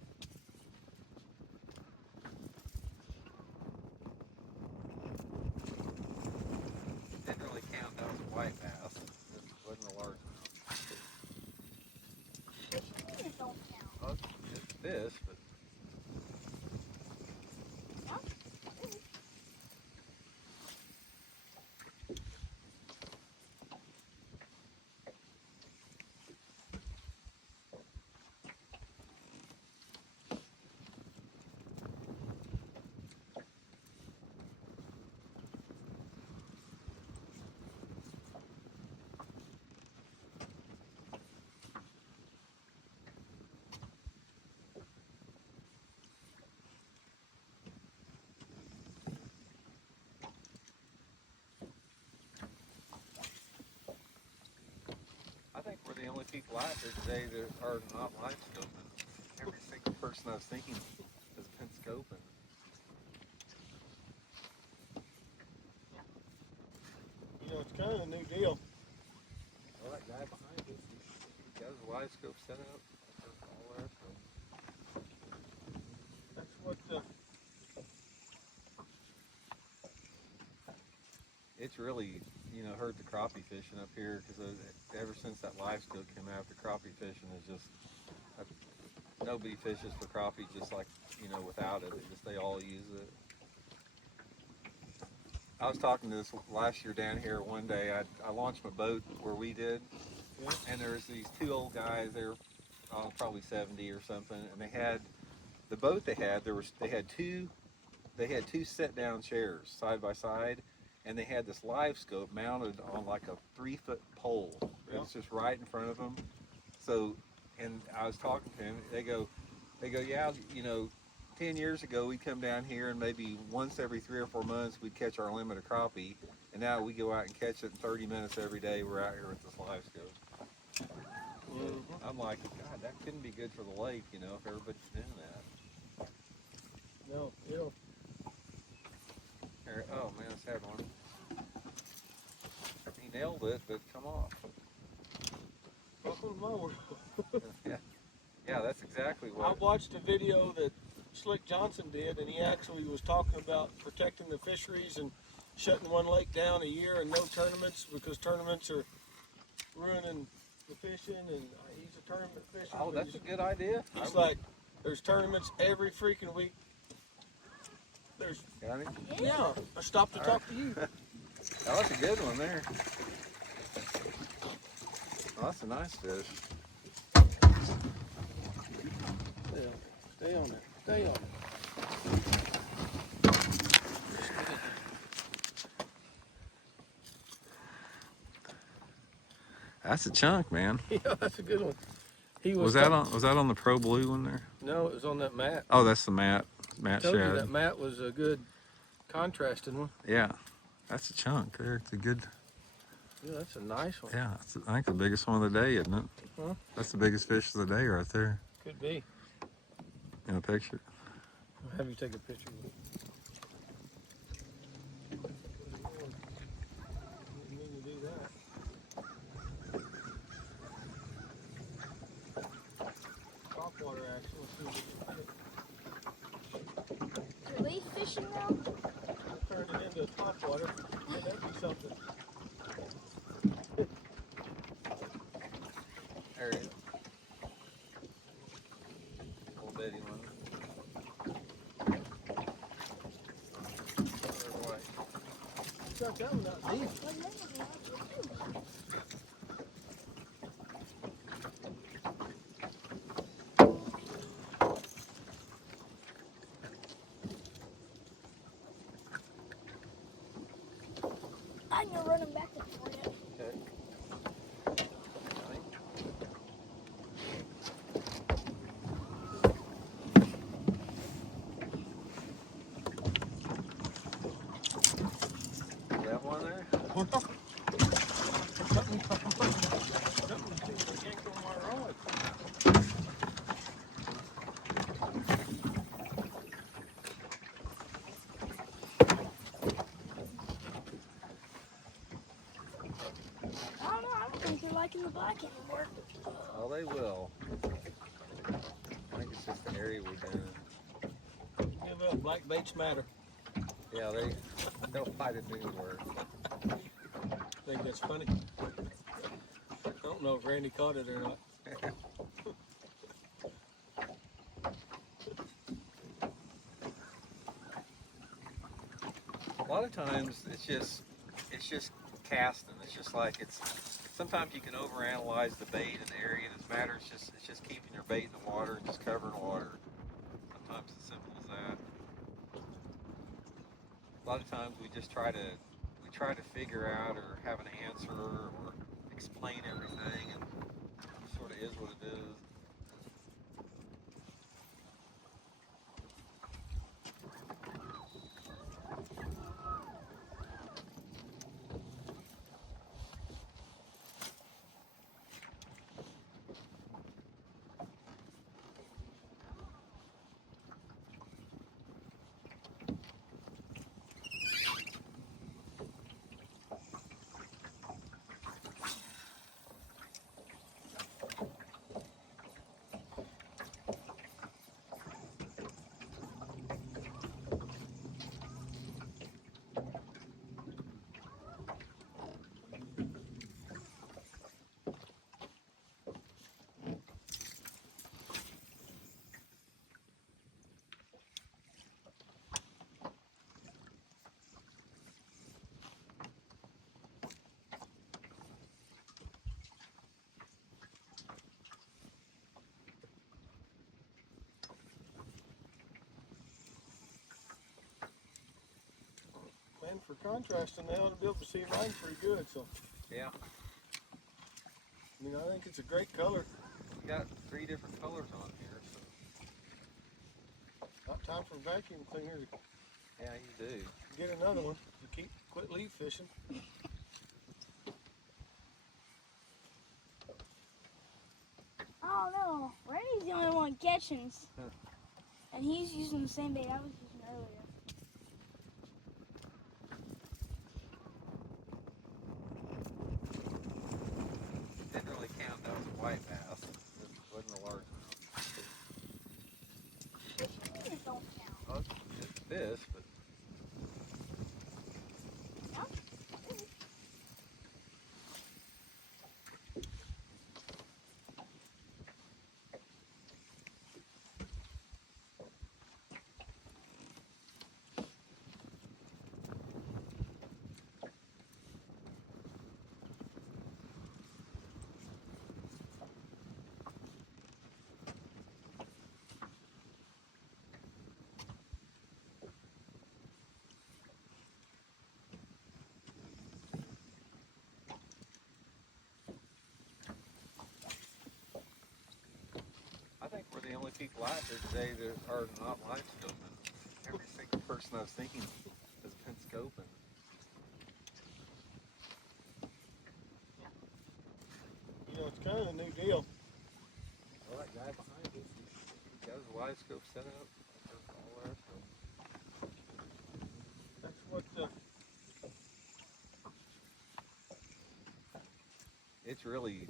Didn't really count. That was a white bass. It wasn't a large. What you mean it don't count? Well, it's fish, but Huh? I think we're the only people out there today that are not live scoping. Every single person I was thinking has been scoping. You know, it's kind of a new deal. Well, that guy behind us, he got his live scope set up. All that, so. That's what. It's really, hurt the crappie fishing up here because ever since that live scope came out, the crappie fishing is just, nobody fishes for crappie just like, without it. They all use it. I was talking to this last year down here one day. I launched my boat where we did, Yeah. and there was these 2 old guys. They were probably 70 or something, and they had the boat they had. They had two sit down chairs side by side, and they had this live scope mounted on like a 3-foot pole. It was just right in front of them. So, and I was talking to him. They go, yeah, 10 years ago, we'd come down here and maybe once every 3 or 4 months we'd catch our limit of crappie, and now we go out and catch it in 30 minutes every day. We're out here with this live scope. I'm like, God, that couldn't be good for the lake, you know, if everybody's doing that. No, it'll. Here, oh man, let's have one. He nailed it, but come off. Welcome to my world. Yeah, yeah, that's exactly I what. watched a video that Slick Johnson did, and he actually was talking about protecting the fisheries and shutting one lake down a year and no tournaments because tournaments are ruining the fishing, and he's a tournament fisher. Oh, that's a good idea. He's like, there's tournaments every freaking week. There's, Got it? yeah, I stopped to talk to you. Oh, that's a good one there. Oh, that's a nice fish. Yeah, stay on it, stay on it. That's a chunk, man. Yeah, that's a good one. He Was that on the Pro Blue one there? No, it was on that mat. Oh, that's the Matt I told you shad. that mat was a good contrasting one. Yeah, that's a chunk there. It's a good. Yeah, that's a nice one. Yeah, I think the biggest one of the day, isn't it? Huh? That's the biggest fish of the day right there Could be. in the picture. I'll have you take a picture of it. Didn't mean to do that. Top water action. Let's see what we can get. Relief fishing now? Turn it into top water. Yeah, that'd be something. There it is. Little bitty one. Got that one out deep. I'm gonna run him back there for you. Okay. That one there? I don't know, I don't think they're liking the black anymore. Oh, they will. I think it's just the area we've been in. Give up. Black baits matter. Yeah, they'll fight it anywhere. Think that's funny. I don't know if Randy caught it or not. A lot of times it's just casting. It's just like sometimes you can overanalyze the bait in the area. It matters. It's just keeping your bait in the water and just covering water. Sometimes it's simple as that. A lot of times we try to figure out or have an answer or explain everything, and it sort of is what it is. And for contrasting, they ought to be able to see line pretty good. So, Yeah, I mean, I think it's a great color. we got 3 different colors on here. So. About Time for a vacuum cleaner to Yeah, you do. get another one. You quit leaf fishing. Oh no, Randy's the only one catching. And he's using the same bait I was using earlier. Didn't really count. That was a white bass. It wasn't a large one. What you mean it don't count? Oh, it's a fish, but No? I think we're the only people out there today that are not live scoping. Every single person I was thinking has been scoping. You know, it's kind of a new deal. Well, that guy behind us, he got his live scope set up. All there, so. That's what It's really,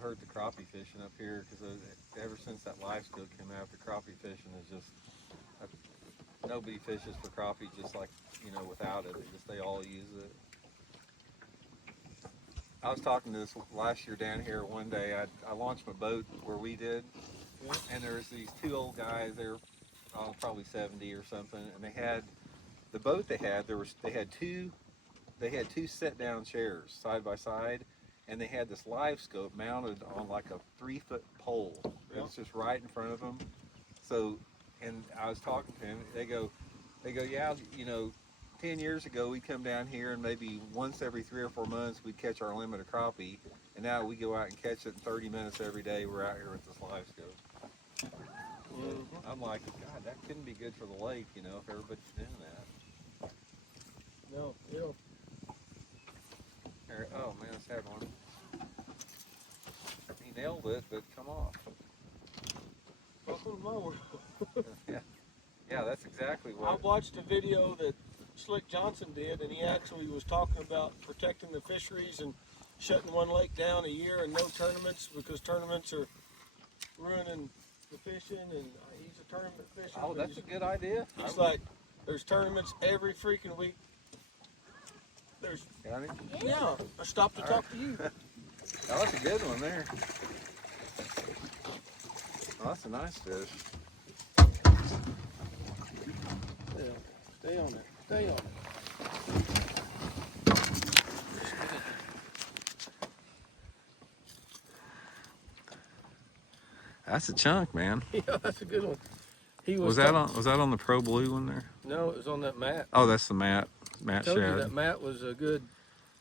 hurt the crappie fishing up here because ever since that live scope came out, the crappie fishing is just, nobody fishes for crappie just like, without it. They all use it. I was talking to this last year down here one day. I launched my boat where we did, and there was these two old guys. They were probably 70 or something, and they had the boat they had. They had two sit down chairs side by side, and they had this live scope mounted on like a 3-foot pole. It was just right in front of them. So, and I was talking to him. They go, yeah, 10 years ago we'd come down here and maybe once every 3 or 4 months we'd catch our limit of crappie, and now we go out and catch it in 30 minutes every day. We're out here with this live scope. I'm like, God, that couldn't be good for the lake, if everybody's doing that. no, you know. Oh man, I just had one. He nailed it, but come off. Welcome to my world. Yeah, that's exactly I what. watched a video that Slick Johnson did, and he actually was talking about protecting the fisheries and shutting one lake down a year and no tournaments because tournaments are ruining the fishing, and he's a tournament fisher. Oh, that's a good idea. It's like there's tournaments every freaking week. There's Got it? yeah. I stopped to talk to you. Oh, that's a good one there. Oh, that's a nice fish. Yeah, stay on it. Stay on it. That's a chunk, man. Yeah, that's a good one. He Was that on the Pro Blue one there? No, it was on that mat. Oh, that's the Matt I told you shad. that mat was a good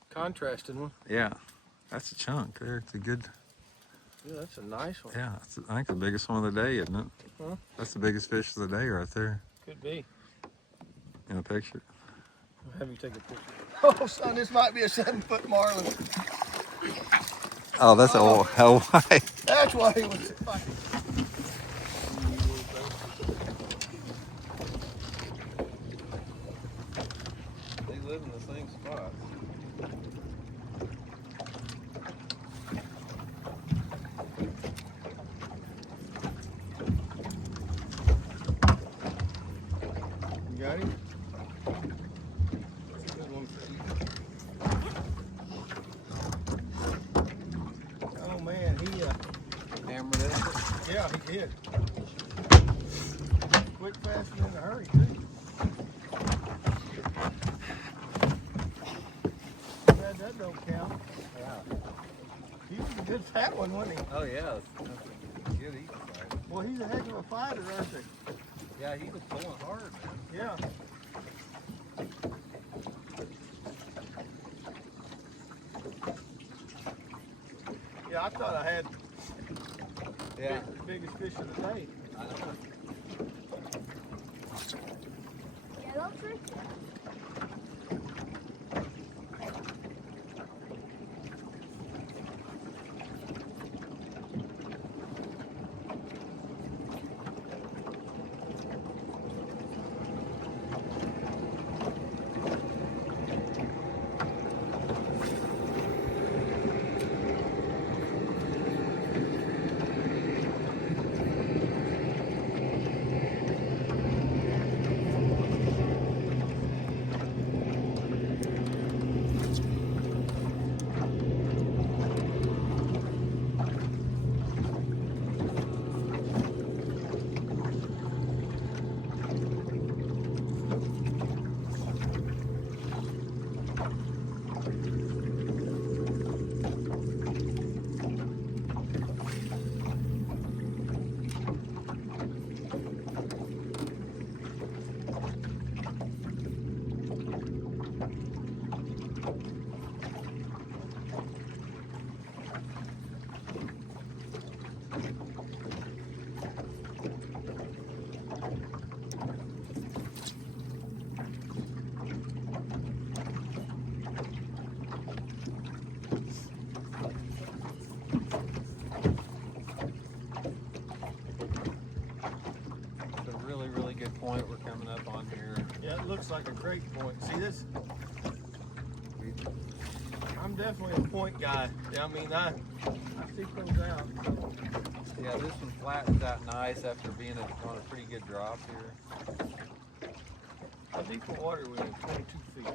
contrasting one. Yeah, that's a chunk there. It's a good. Yeah, that's a nice one. Yeah, I think the biggest one of the day, isn't it? Huh? That's the biggest fish of the day right there Could be. in the picture. I'll have you take a picture. Oh, son, this might be a 7-foot marlin. Oh, that's a white. That's why he was fighting. They live in the same spot. You got him? That's a good one for you. Oh man, he Hammered it. yeah, he did. Quick, fast, and in a hurry too. Glad that don't count. Yeah. He was a good fat one, wasn't he? Oh yeah. That's a good eating size. Boy, he's a heck of a fighter, aren't they? Yeah, he was pulling hard, man. Yeah. Yeah, I thought I had Yeah. the biggest fish of the day. I know. Point we're coming up on here. Yeah, it looks like a great point. See this? I'm definitely a point guy. Yeah, I mean, I seek those out. So. Yeah, this one flattens out nice after being on a pretty good drop here. How deep of water are we in? 22 feet.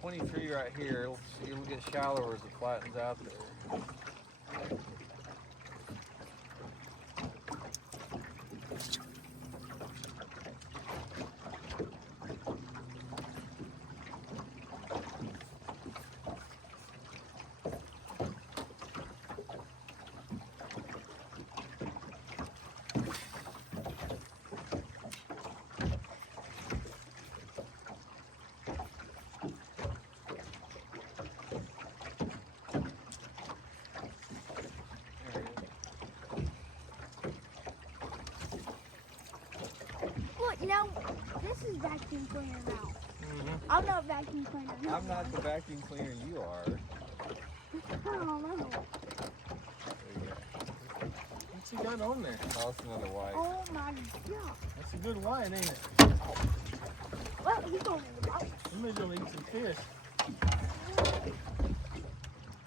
23 right here. It'll get shallower as it flattens out there. Look, now this is vacuum cleaner now. I'm not vacuum cleaner. No. I'm not the vacuum cleaner, you are. I don't know. What's he got on there? Oh, it's another white. Oh my god. That's a good wine, ain't it? Well, he's going in the box. You may go eat some fish.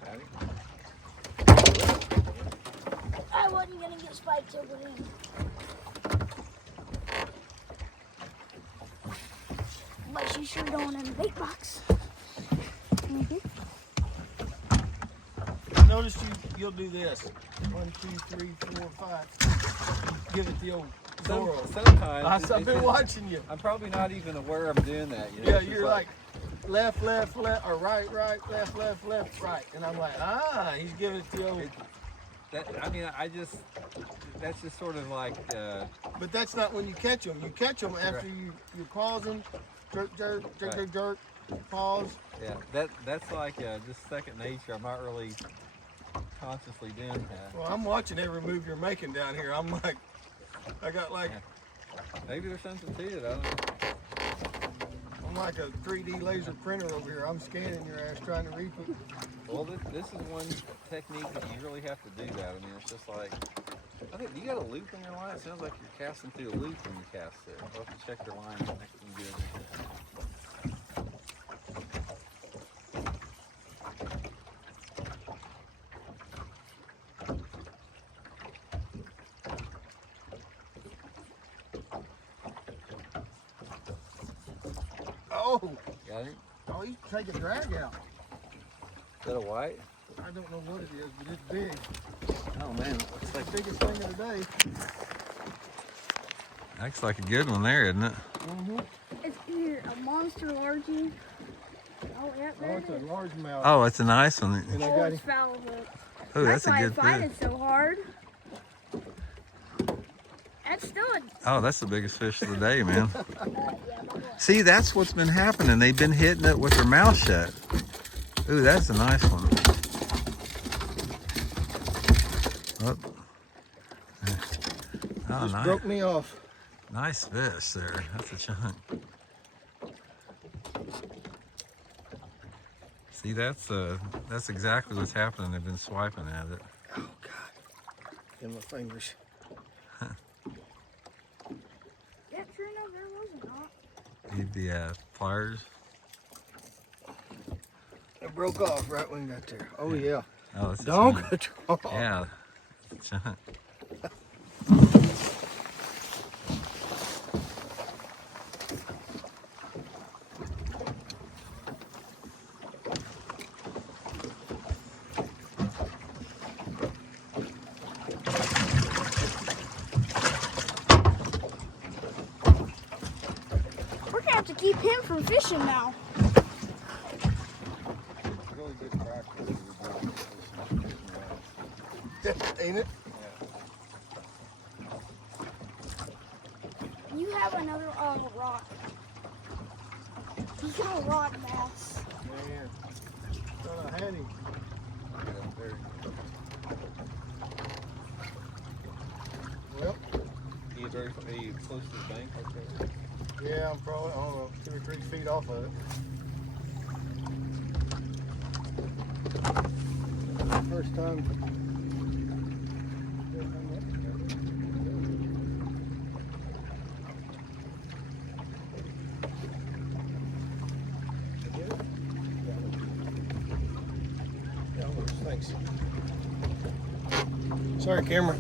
Got it? I wasn't gonna get spiked over him. But she's sure going in the bait box. I noticed you'll do this. 1, 2, 3, 4, 5. Give it the old Zorro. Sometimes. I've been watching you. I'm probably not even aware I'm doing that. You know? Yeah, It's just you're like left, left, left, or right, right, left, left, left, right. And I'm like, he's giving it the old. That's just sort of like. But that's not when you catch them. You catch them after you pause them, jerk, jerk, jerk, jerk, jerk, pause. Yeah, that's like just second nature. I'm not really consciously doing that. Well, I'm watching every move you're making down here. I'm like, I got like. Maybe there's something to it. I don't know. I'm like a 3D laser printer over here. I'm scanning your ass trying to reap it. Well, this is one technique that you really have to do that. I mean, it's just like, I think you got a loop in your line. It sounds like you're casting through a loop when you cast it. I'll have to check your line next time you get in there. Oh! Got it? Oh, he's taking drag out. Is that a white? I don't know what it is, but it's big. Oh man, It's the biggest thing of the day. looks like a good one there, isn't it? Mm-hmm. It's either a monster largie. Oh, yeah, there It's it a is. largemouth. Oh, it's a nice one. And I Oh, got it's him. foul hook. Oh, that's a why good I find fish. it so hard. That's still a... Oh, that's the biggest fish of the day, man. yeah, my boy. See, that's what's been happening. They've been hitting it with their mouth shut. Ooh, that's a nice one. Oh, Just nice. broke me off. Nice fish there. That's a chunk. See, that's exactly what's happening. They've been swiping at it. Oh God! In my fingers. Yep, sure enough, there was a knot. Need the pliers. It broke off right when we got there. Oh yeah. Oh, it's a Don't chunk. control. Yeah, it's a chunk. We're gonna have to keep him from fishing now. Really good practice. Ain't it? You have another rock. You got a rock bass. Man, thought I had him. Well, Are you close to the bank? Okay. yeah, I'm probably, I don't know, 2 or 3 feet off of it. First time. Thanks. Sorry, camera.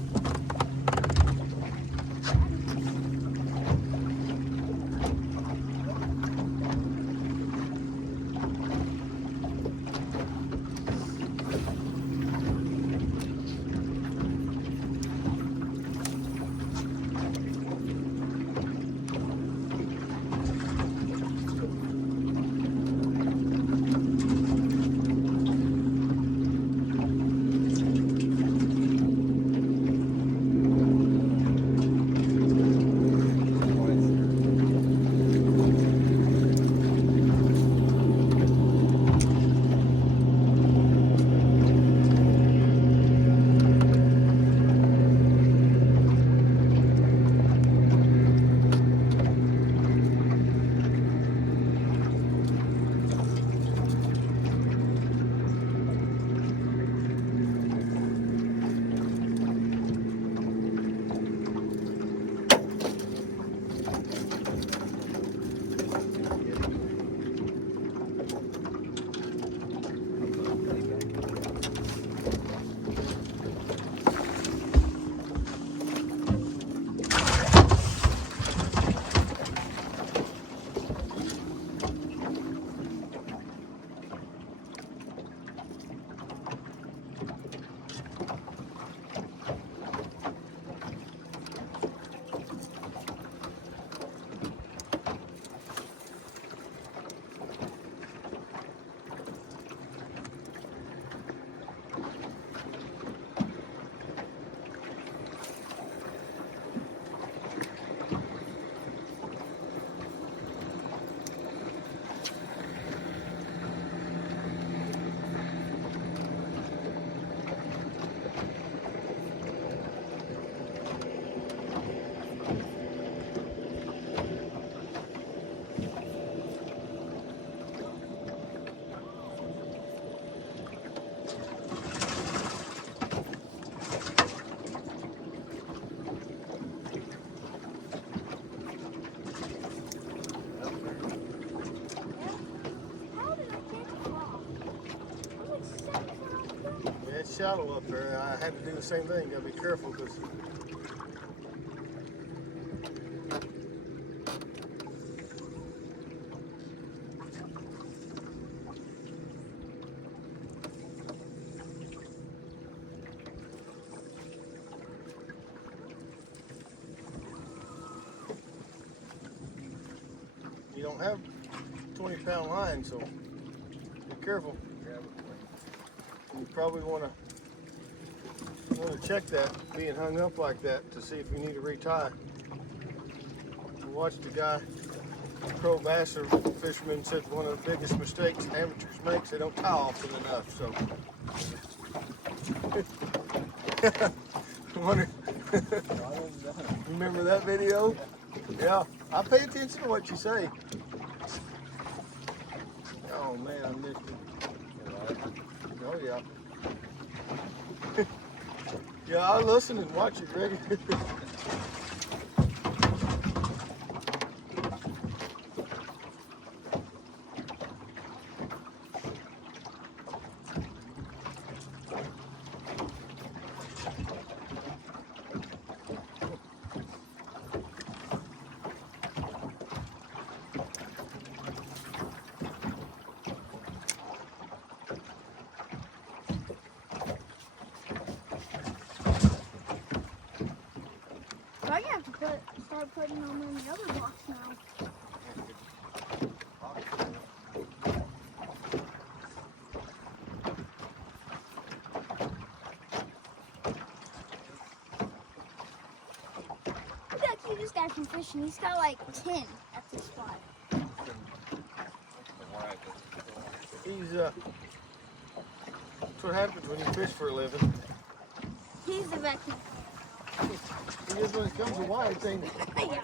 It's shallow up there. I had to do the same thing. You gotta be careful because you don't have 20-pound line, so be careful. You probably want to check that being hung up like that to see if you need to retie. I watched a guy, pro bass or fisherman, said one of the biggest mistakes amateurs make, they don't tie often enough. So I wonder, remember that video? Yeah, I pay attention to what you say. Oh man, I missed it. Yeah. Yeah, I'll listen and watch it, Greg. So I'm gonna have to start putting them in the other box now. Look how cute this guy from fishing. He's got like 10 at this spot. He's that's what happens when you fish for a living. He's the vacuum. He is when it comes to wide things. Yeah.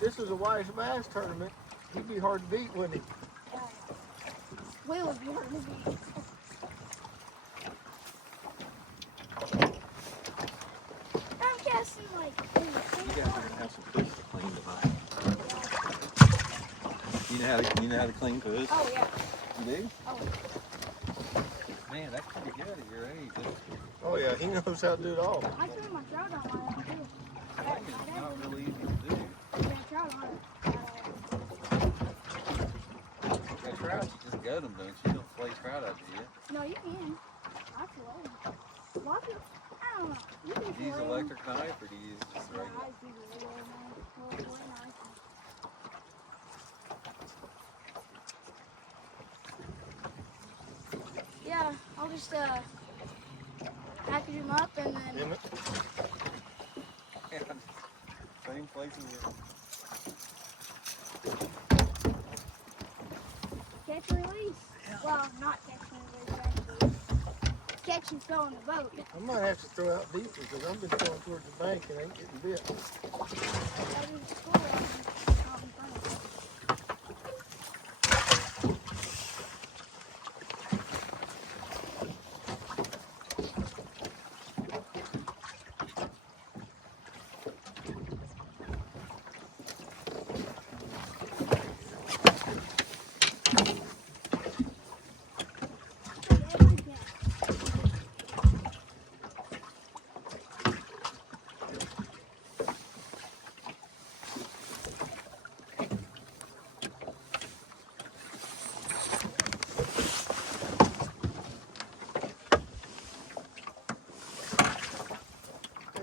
This was a wise bass tournament. He'd be hard to beat, wouldn't he? We would be hard to beat. I'm casting like. You guys are gonna have some fish to clean tonight. You know how to clean fish? Oh yeah. You do? Oh. Man, that's pretty good at your age. Oh yeah, he knows how to do it all. I threw my trout on my own too. That is not really easy to do. Yeah, trout on it. That trout, you just gut them, don't you? You don't flay trout out, do you? No, you can. I fillet them. Lots of, I don't know. You can Do you use fillet 'em. electric knife or do you use just Yeah, regular? I do the regular knife. Well, fillet knife. Yeah, I'll just package them up and then Emmett. Same places. catch and release. Well, not catch and release, actually. Catch and throw in the boat. I might have to throw out deeper because I've been throwing towards the bank and ain't getting bit. That is the school out in front of us.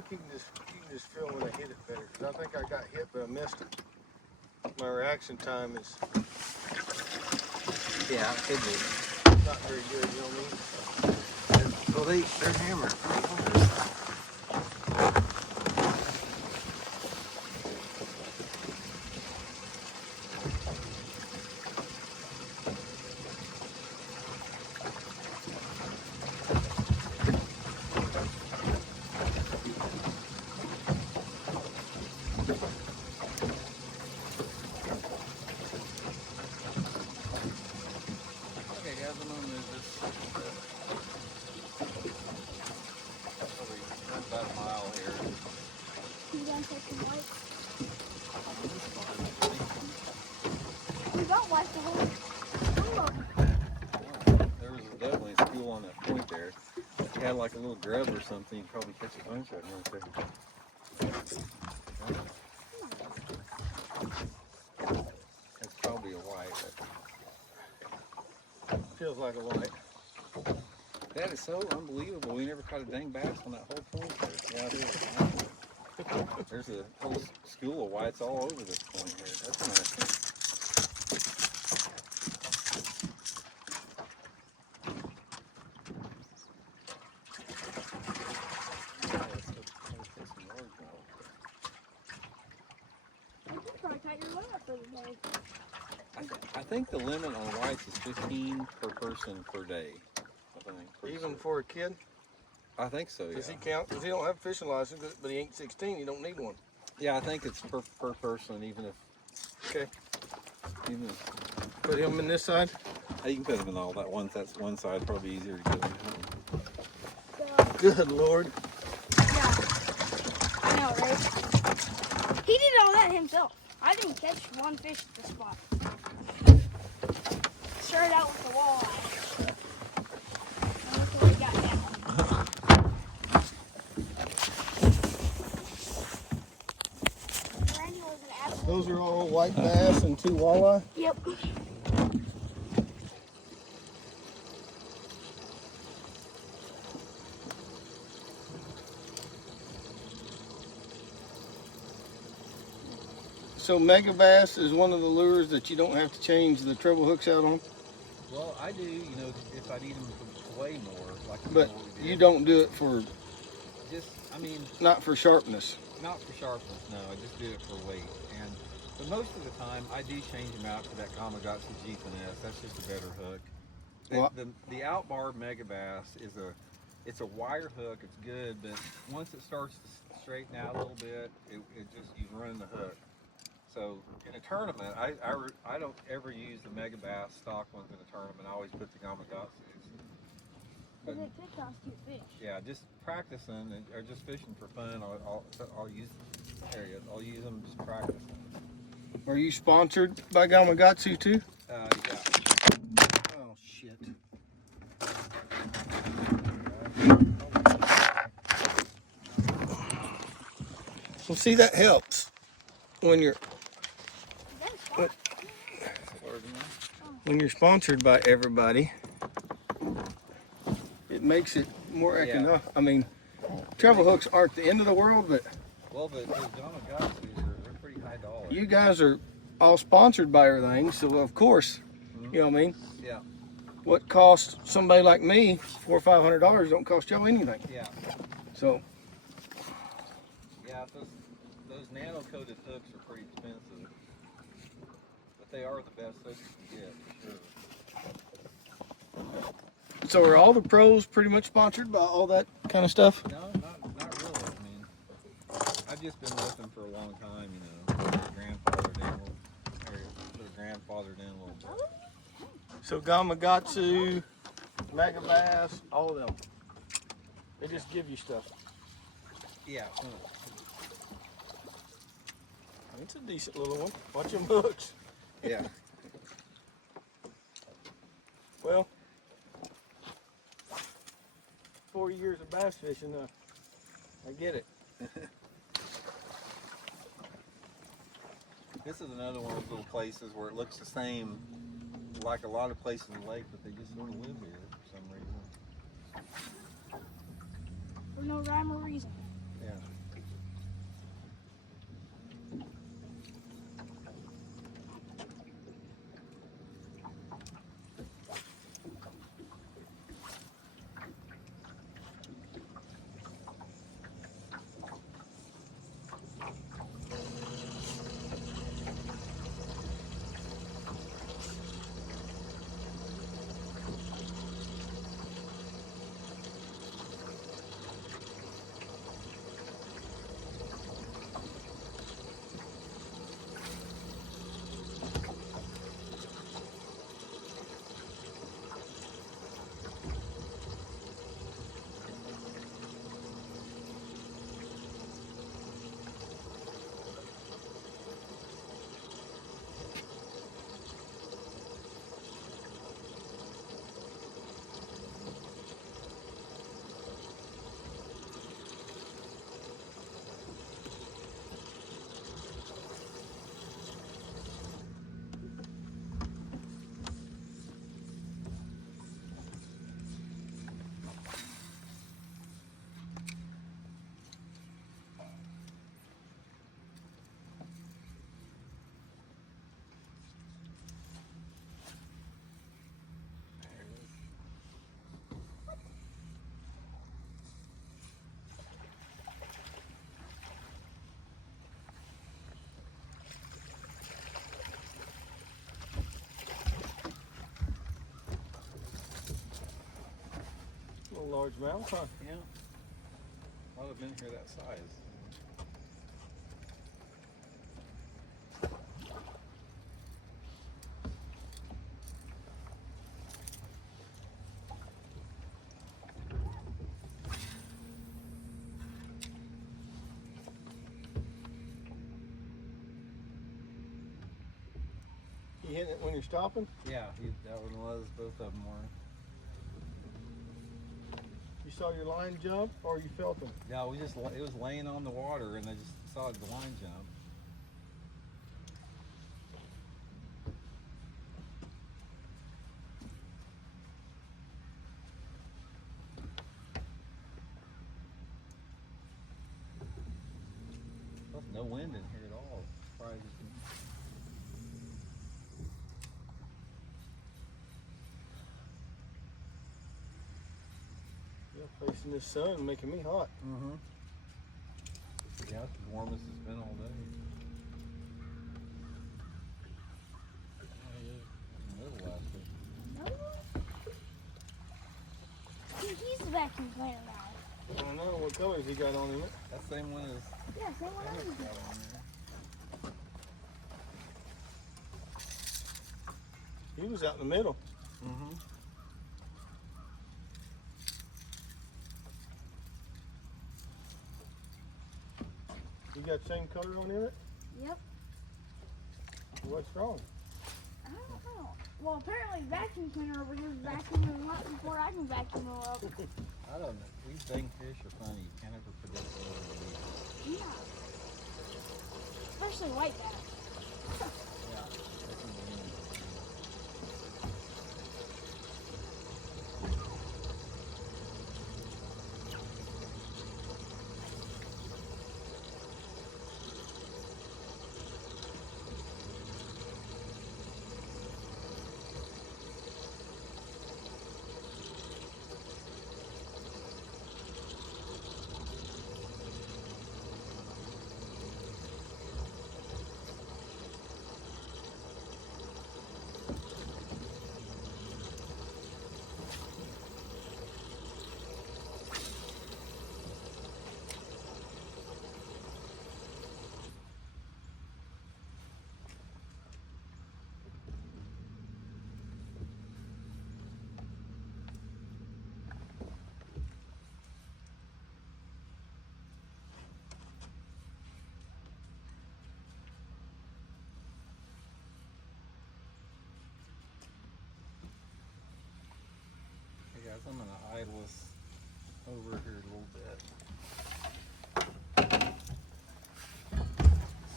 You can just feel when I hit it better. Cause I think I got hit, but I missed it. My reaction time is Yeah, it could be. not very good. You know what I mean? Well, they're hammered. Okay, guys, I'm gonna move this. Probably run about a mile here. You gonna take some white? We got white the whole school of them. There was definitely a school on that point there. If you had like a little grub or something, you'd probably catch a bunch of them right there. That's probably a white. Feels like a white. That is so unbelievable. We never caught a dang bass on that whole point there. Yeah, it is. There's a whole school of whites all over this point here. That's interesting. You can probably tighten your limit for the day. I think the limit on whites is 15 per person per day. I think. Even for a kid? I think so, yeah. Does he count? Because he don't have a fishing license, but he ain't 16. You don't need one. Yeah, I think it's per person, even if Okay. even if Put him in this side. You can put them in all that once. That's one side, probably easier to get them. So, Good Lord. yeah, I know, right? He did all that himself. I didn't catch one fish at the spot. Started out with the walleye. And look what we got now. Randy was an absolute. Those are all white bass and 2 walleye. Yep. So mega bass is one of the lures that you don't have to change the treble hooks out on. Well, I do, you know, if I need them to weigh more, like But what we did. you don't do it for, Just, I mean, not for sharpness. not for sharpness, no. I just do it for weight. But most of the time, I do change them out to that Kamagatsu G finesse. That's just a better hook. The Outbar Mega Bass it's a wire hook. It's good, but once it starts to straighten out a little bit, you run the hook. So in a tournament, I don't ever use the Mega Bass stock ones in a tournament. I always put the Kamagatsus. Because it could cost you fish. Yeah, just practicing or just fishing for fun. I'll use I'll use them just practicing. Are you sponsored by Kamagatsu too? Yeah. Oh shit. Well, see, that helps when you're sponsored by everybody. It makes it more economic. I mean, treble hooks aren't the end of the world, but Well, the Kamagatsus they're pretty high dollar. you guys are all sponsored by everything, so of course, you know what I mean. Yeah. What costs somebody like me $400 or $500 don't cost y'all anything. Yeah. So Yeah, those nano coated hooks are pretty expensive, but they are the best hooks you can get for sure. So are all the pros pretty much sponsored by all that kind of stuff? No, not really. I mean, I've just been with them for a long time, you know. Grandfathered in a little bit. So Kamagatsu, Mega Bass, all of them. They just give you stuff. Yeah. It's a decent little one. Watch them hooks. Yeah. Well, 40 years of bass fishing, I get it. This is another one of those little places where it looks the same like a lot of places in the lake, but they just sort of live here for some reason. For no rhyme or reason. Yeah. Largemouth, huh? Yeah. I've never been here that size. hitting it when you're stopping? Yeah, that one was. Both of them were. You saw your line jump, or you felt them? Yeah, it was laying on the water, and I just saw the line jump. There's no wind in here at all. Surprising. Yeah, facing this sun making me hot. Mm-hmm. Yeah, it's the warmest it's been all day. Middle last week. He's the vacuum cleaner now. I don't know what colors he got on in it. That same one as Yeah, same one. Emmett's got on there. He was out in the middle. Mm-hmm. You got the same color on in it? Yep. What's wrong? I don't know. Well, apparently vacuum cleaner over here is vacuuming them up before I can vacuum them up. I don't know. These dang fish are funny. You can't ever predict what they're going to Yeah. Especially white bass. do. Yeah. That's amazing. Hey guys, I'm gonna idle us over here a little bit.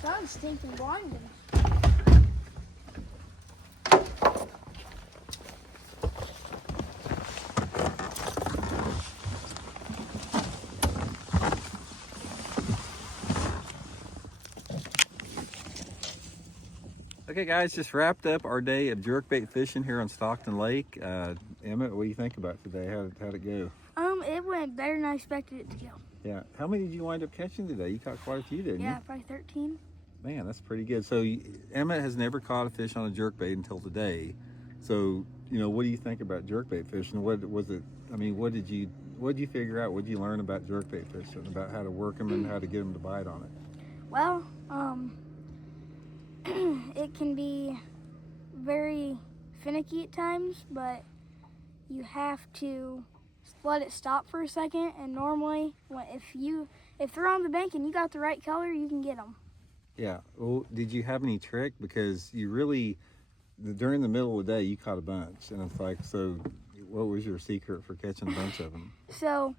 Sun's stinking blinding. Okay guys, just wrapped up our day of jerkbait fishing here on Stockton Lake. Emmett, what do you think about today? How'd it go? It went better than I expected it to go. Yeah. How many did you wind up catching today? You caught quite a few, didn't Yeah, you? probably 13. Man, that's pretty good. So Emmett has never caught a fish on a jerkbait until today. So, what do you think about jerkbait fishing? What was it? I mean, what did you figure out? What did you learn about jerkbait fishing? About how to work them and how to get them to bite on it? Well, it can be very finicky at times, but you have to let it stop for a second. And normally, if they're on the bank and you got the right color, you can get them. Yeah. Well, did you have any trick? Because you really, during the middle of the day, you caught a bunch, and it's like, so what was your secret for catching a bunch of them? So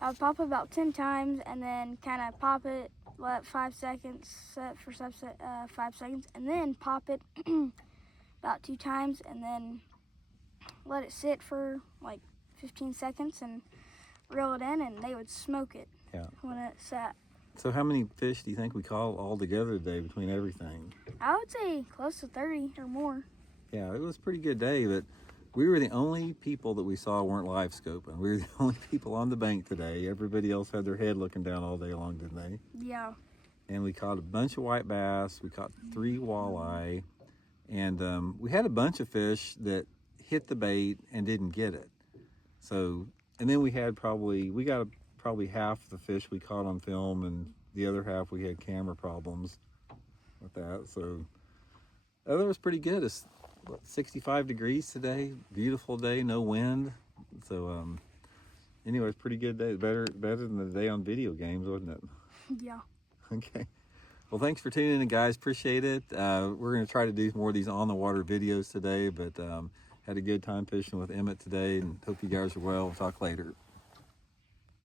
I would pop it about 10 times and then kind of pop it, let 5 seconds, set for 5 seconds, and then pop it about 2 times and then let it sit for like 15 seconds and reel it in, and they would smoke it. Yeah. When it sat. So how many fish do you think we caught all together today between everything? I would say close to 30 or more. Yeah, it was a pretty good day, but we were the only people that we saw weren't live scoping. We were the only people on the bank today. Everybody else had their head looking down all day long, didn't they? Yeah. And we caught a bunch of white bass. We caught 3 walleye. And we had a bunch of fish that hit the bait and didn't get it. So, and then we got probably half the fish we caught on film, and the other half we had camera problems with that. So, that was pretty good. It's 65 degrees today, beautiful day, no wind. So, anyways, pretty good day. Better than the day on video games, wasn't it? Yeah. Okay. Well, thanks for tuning in, guys. Appreciate it. We're going to try to do more of these on the water videos today, but had a good time fishing with Emmett today, and hope you guys are well. We'll talk later.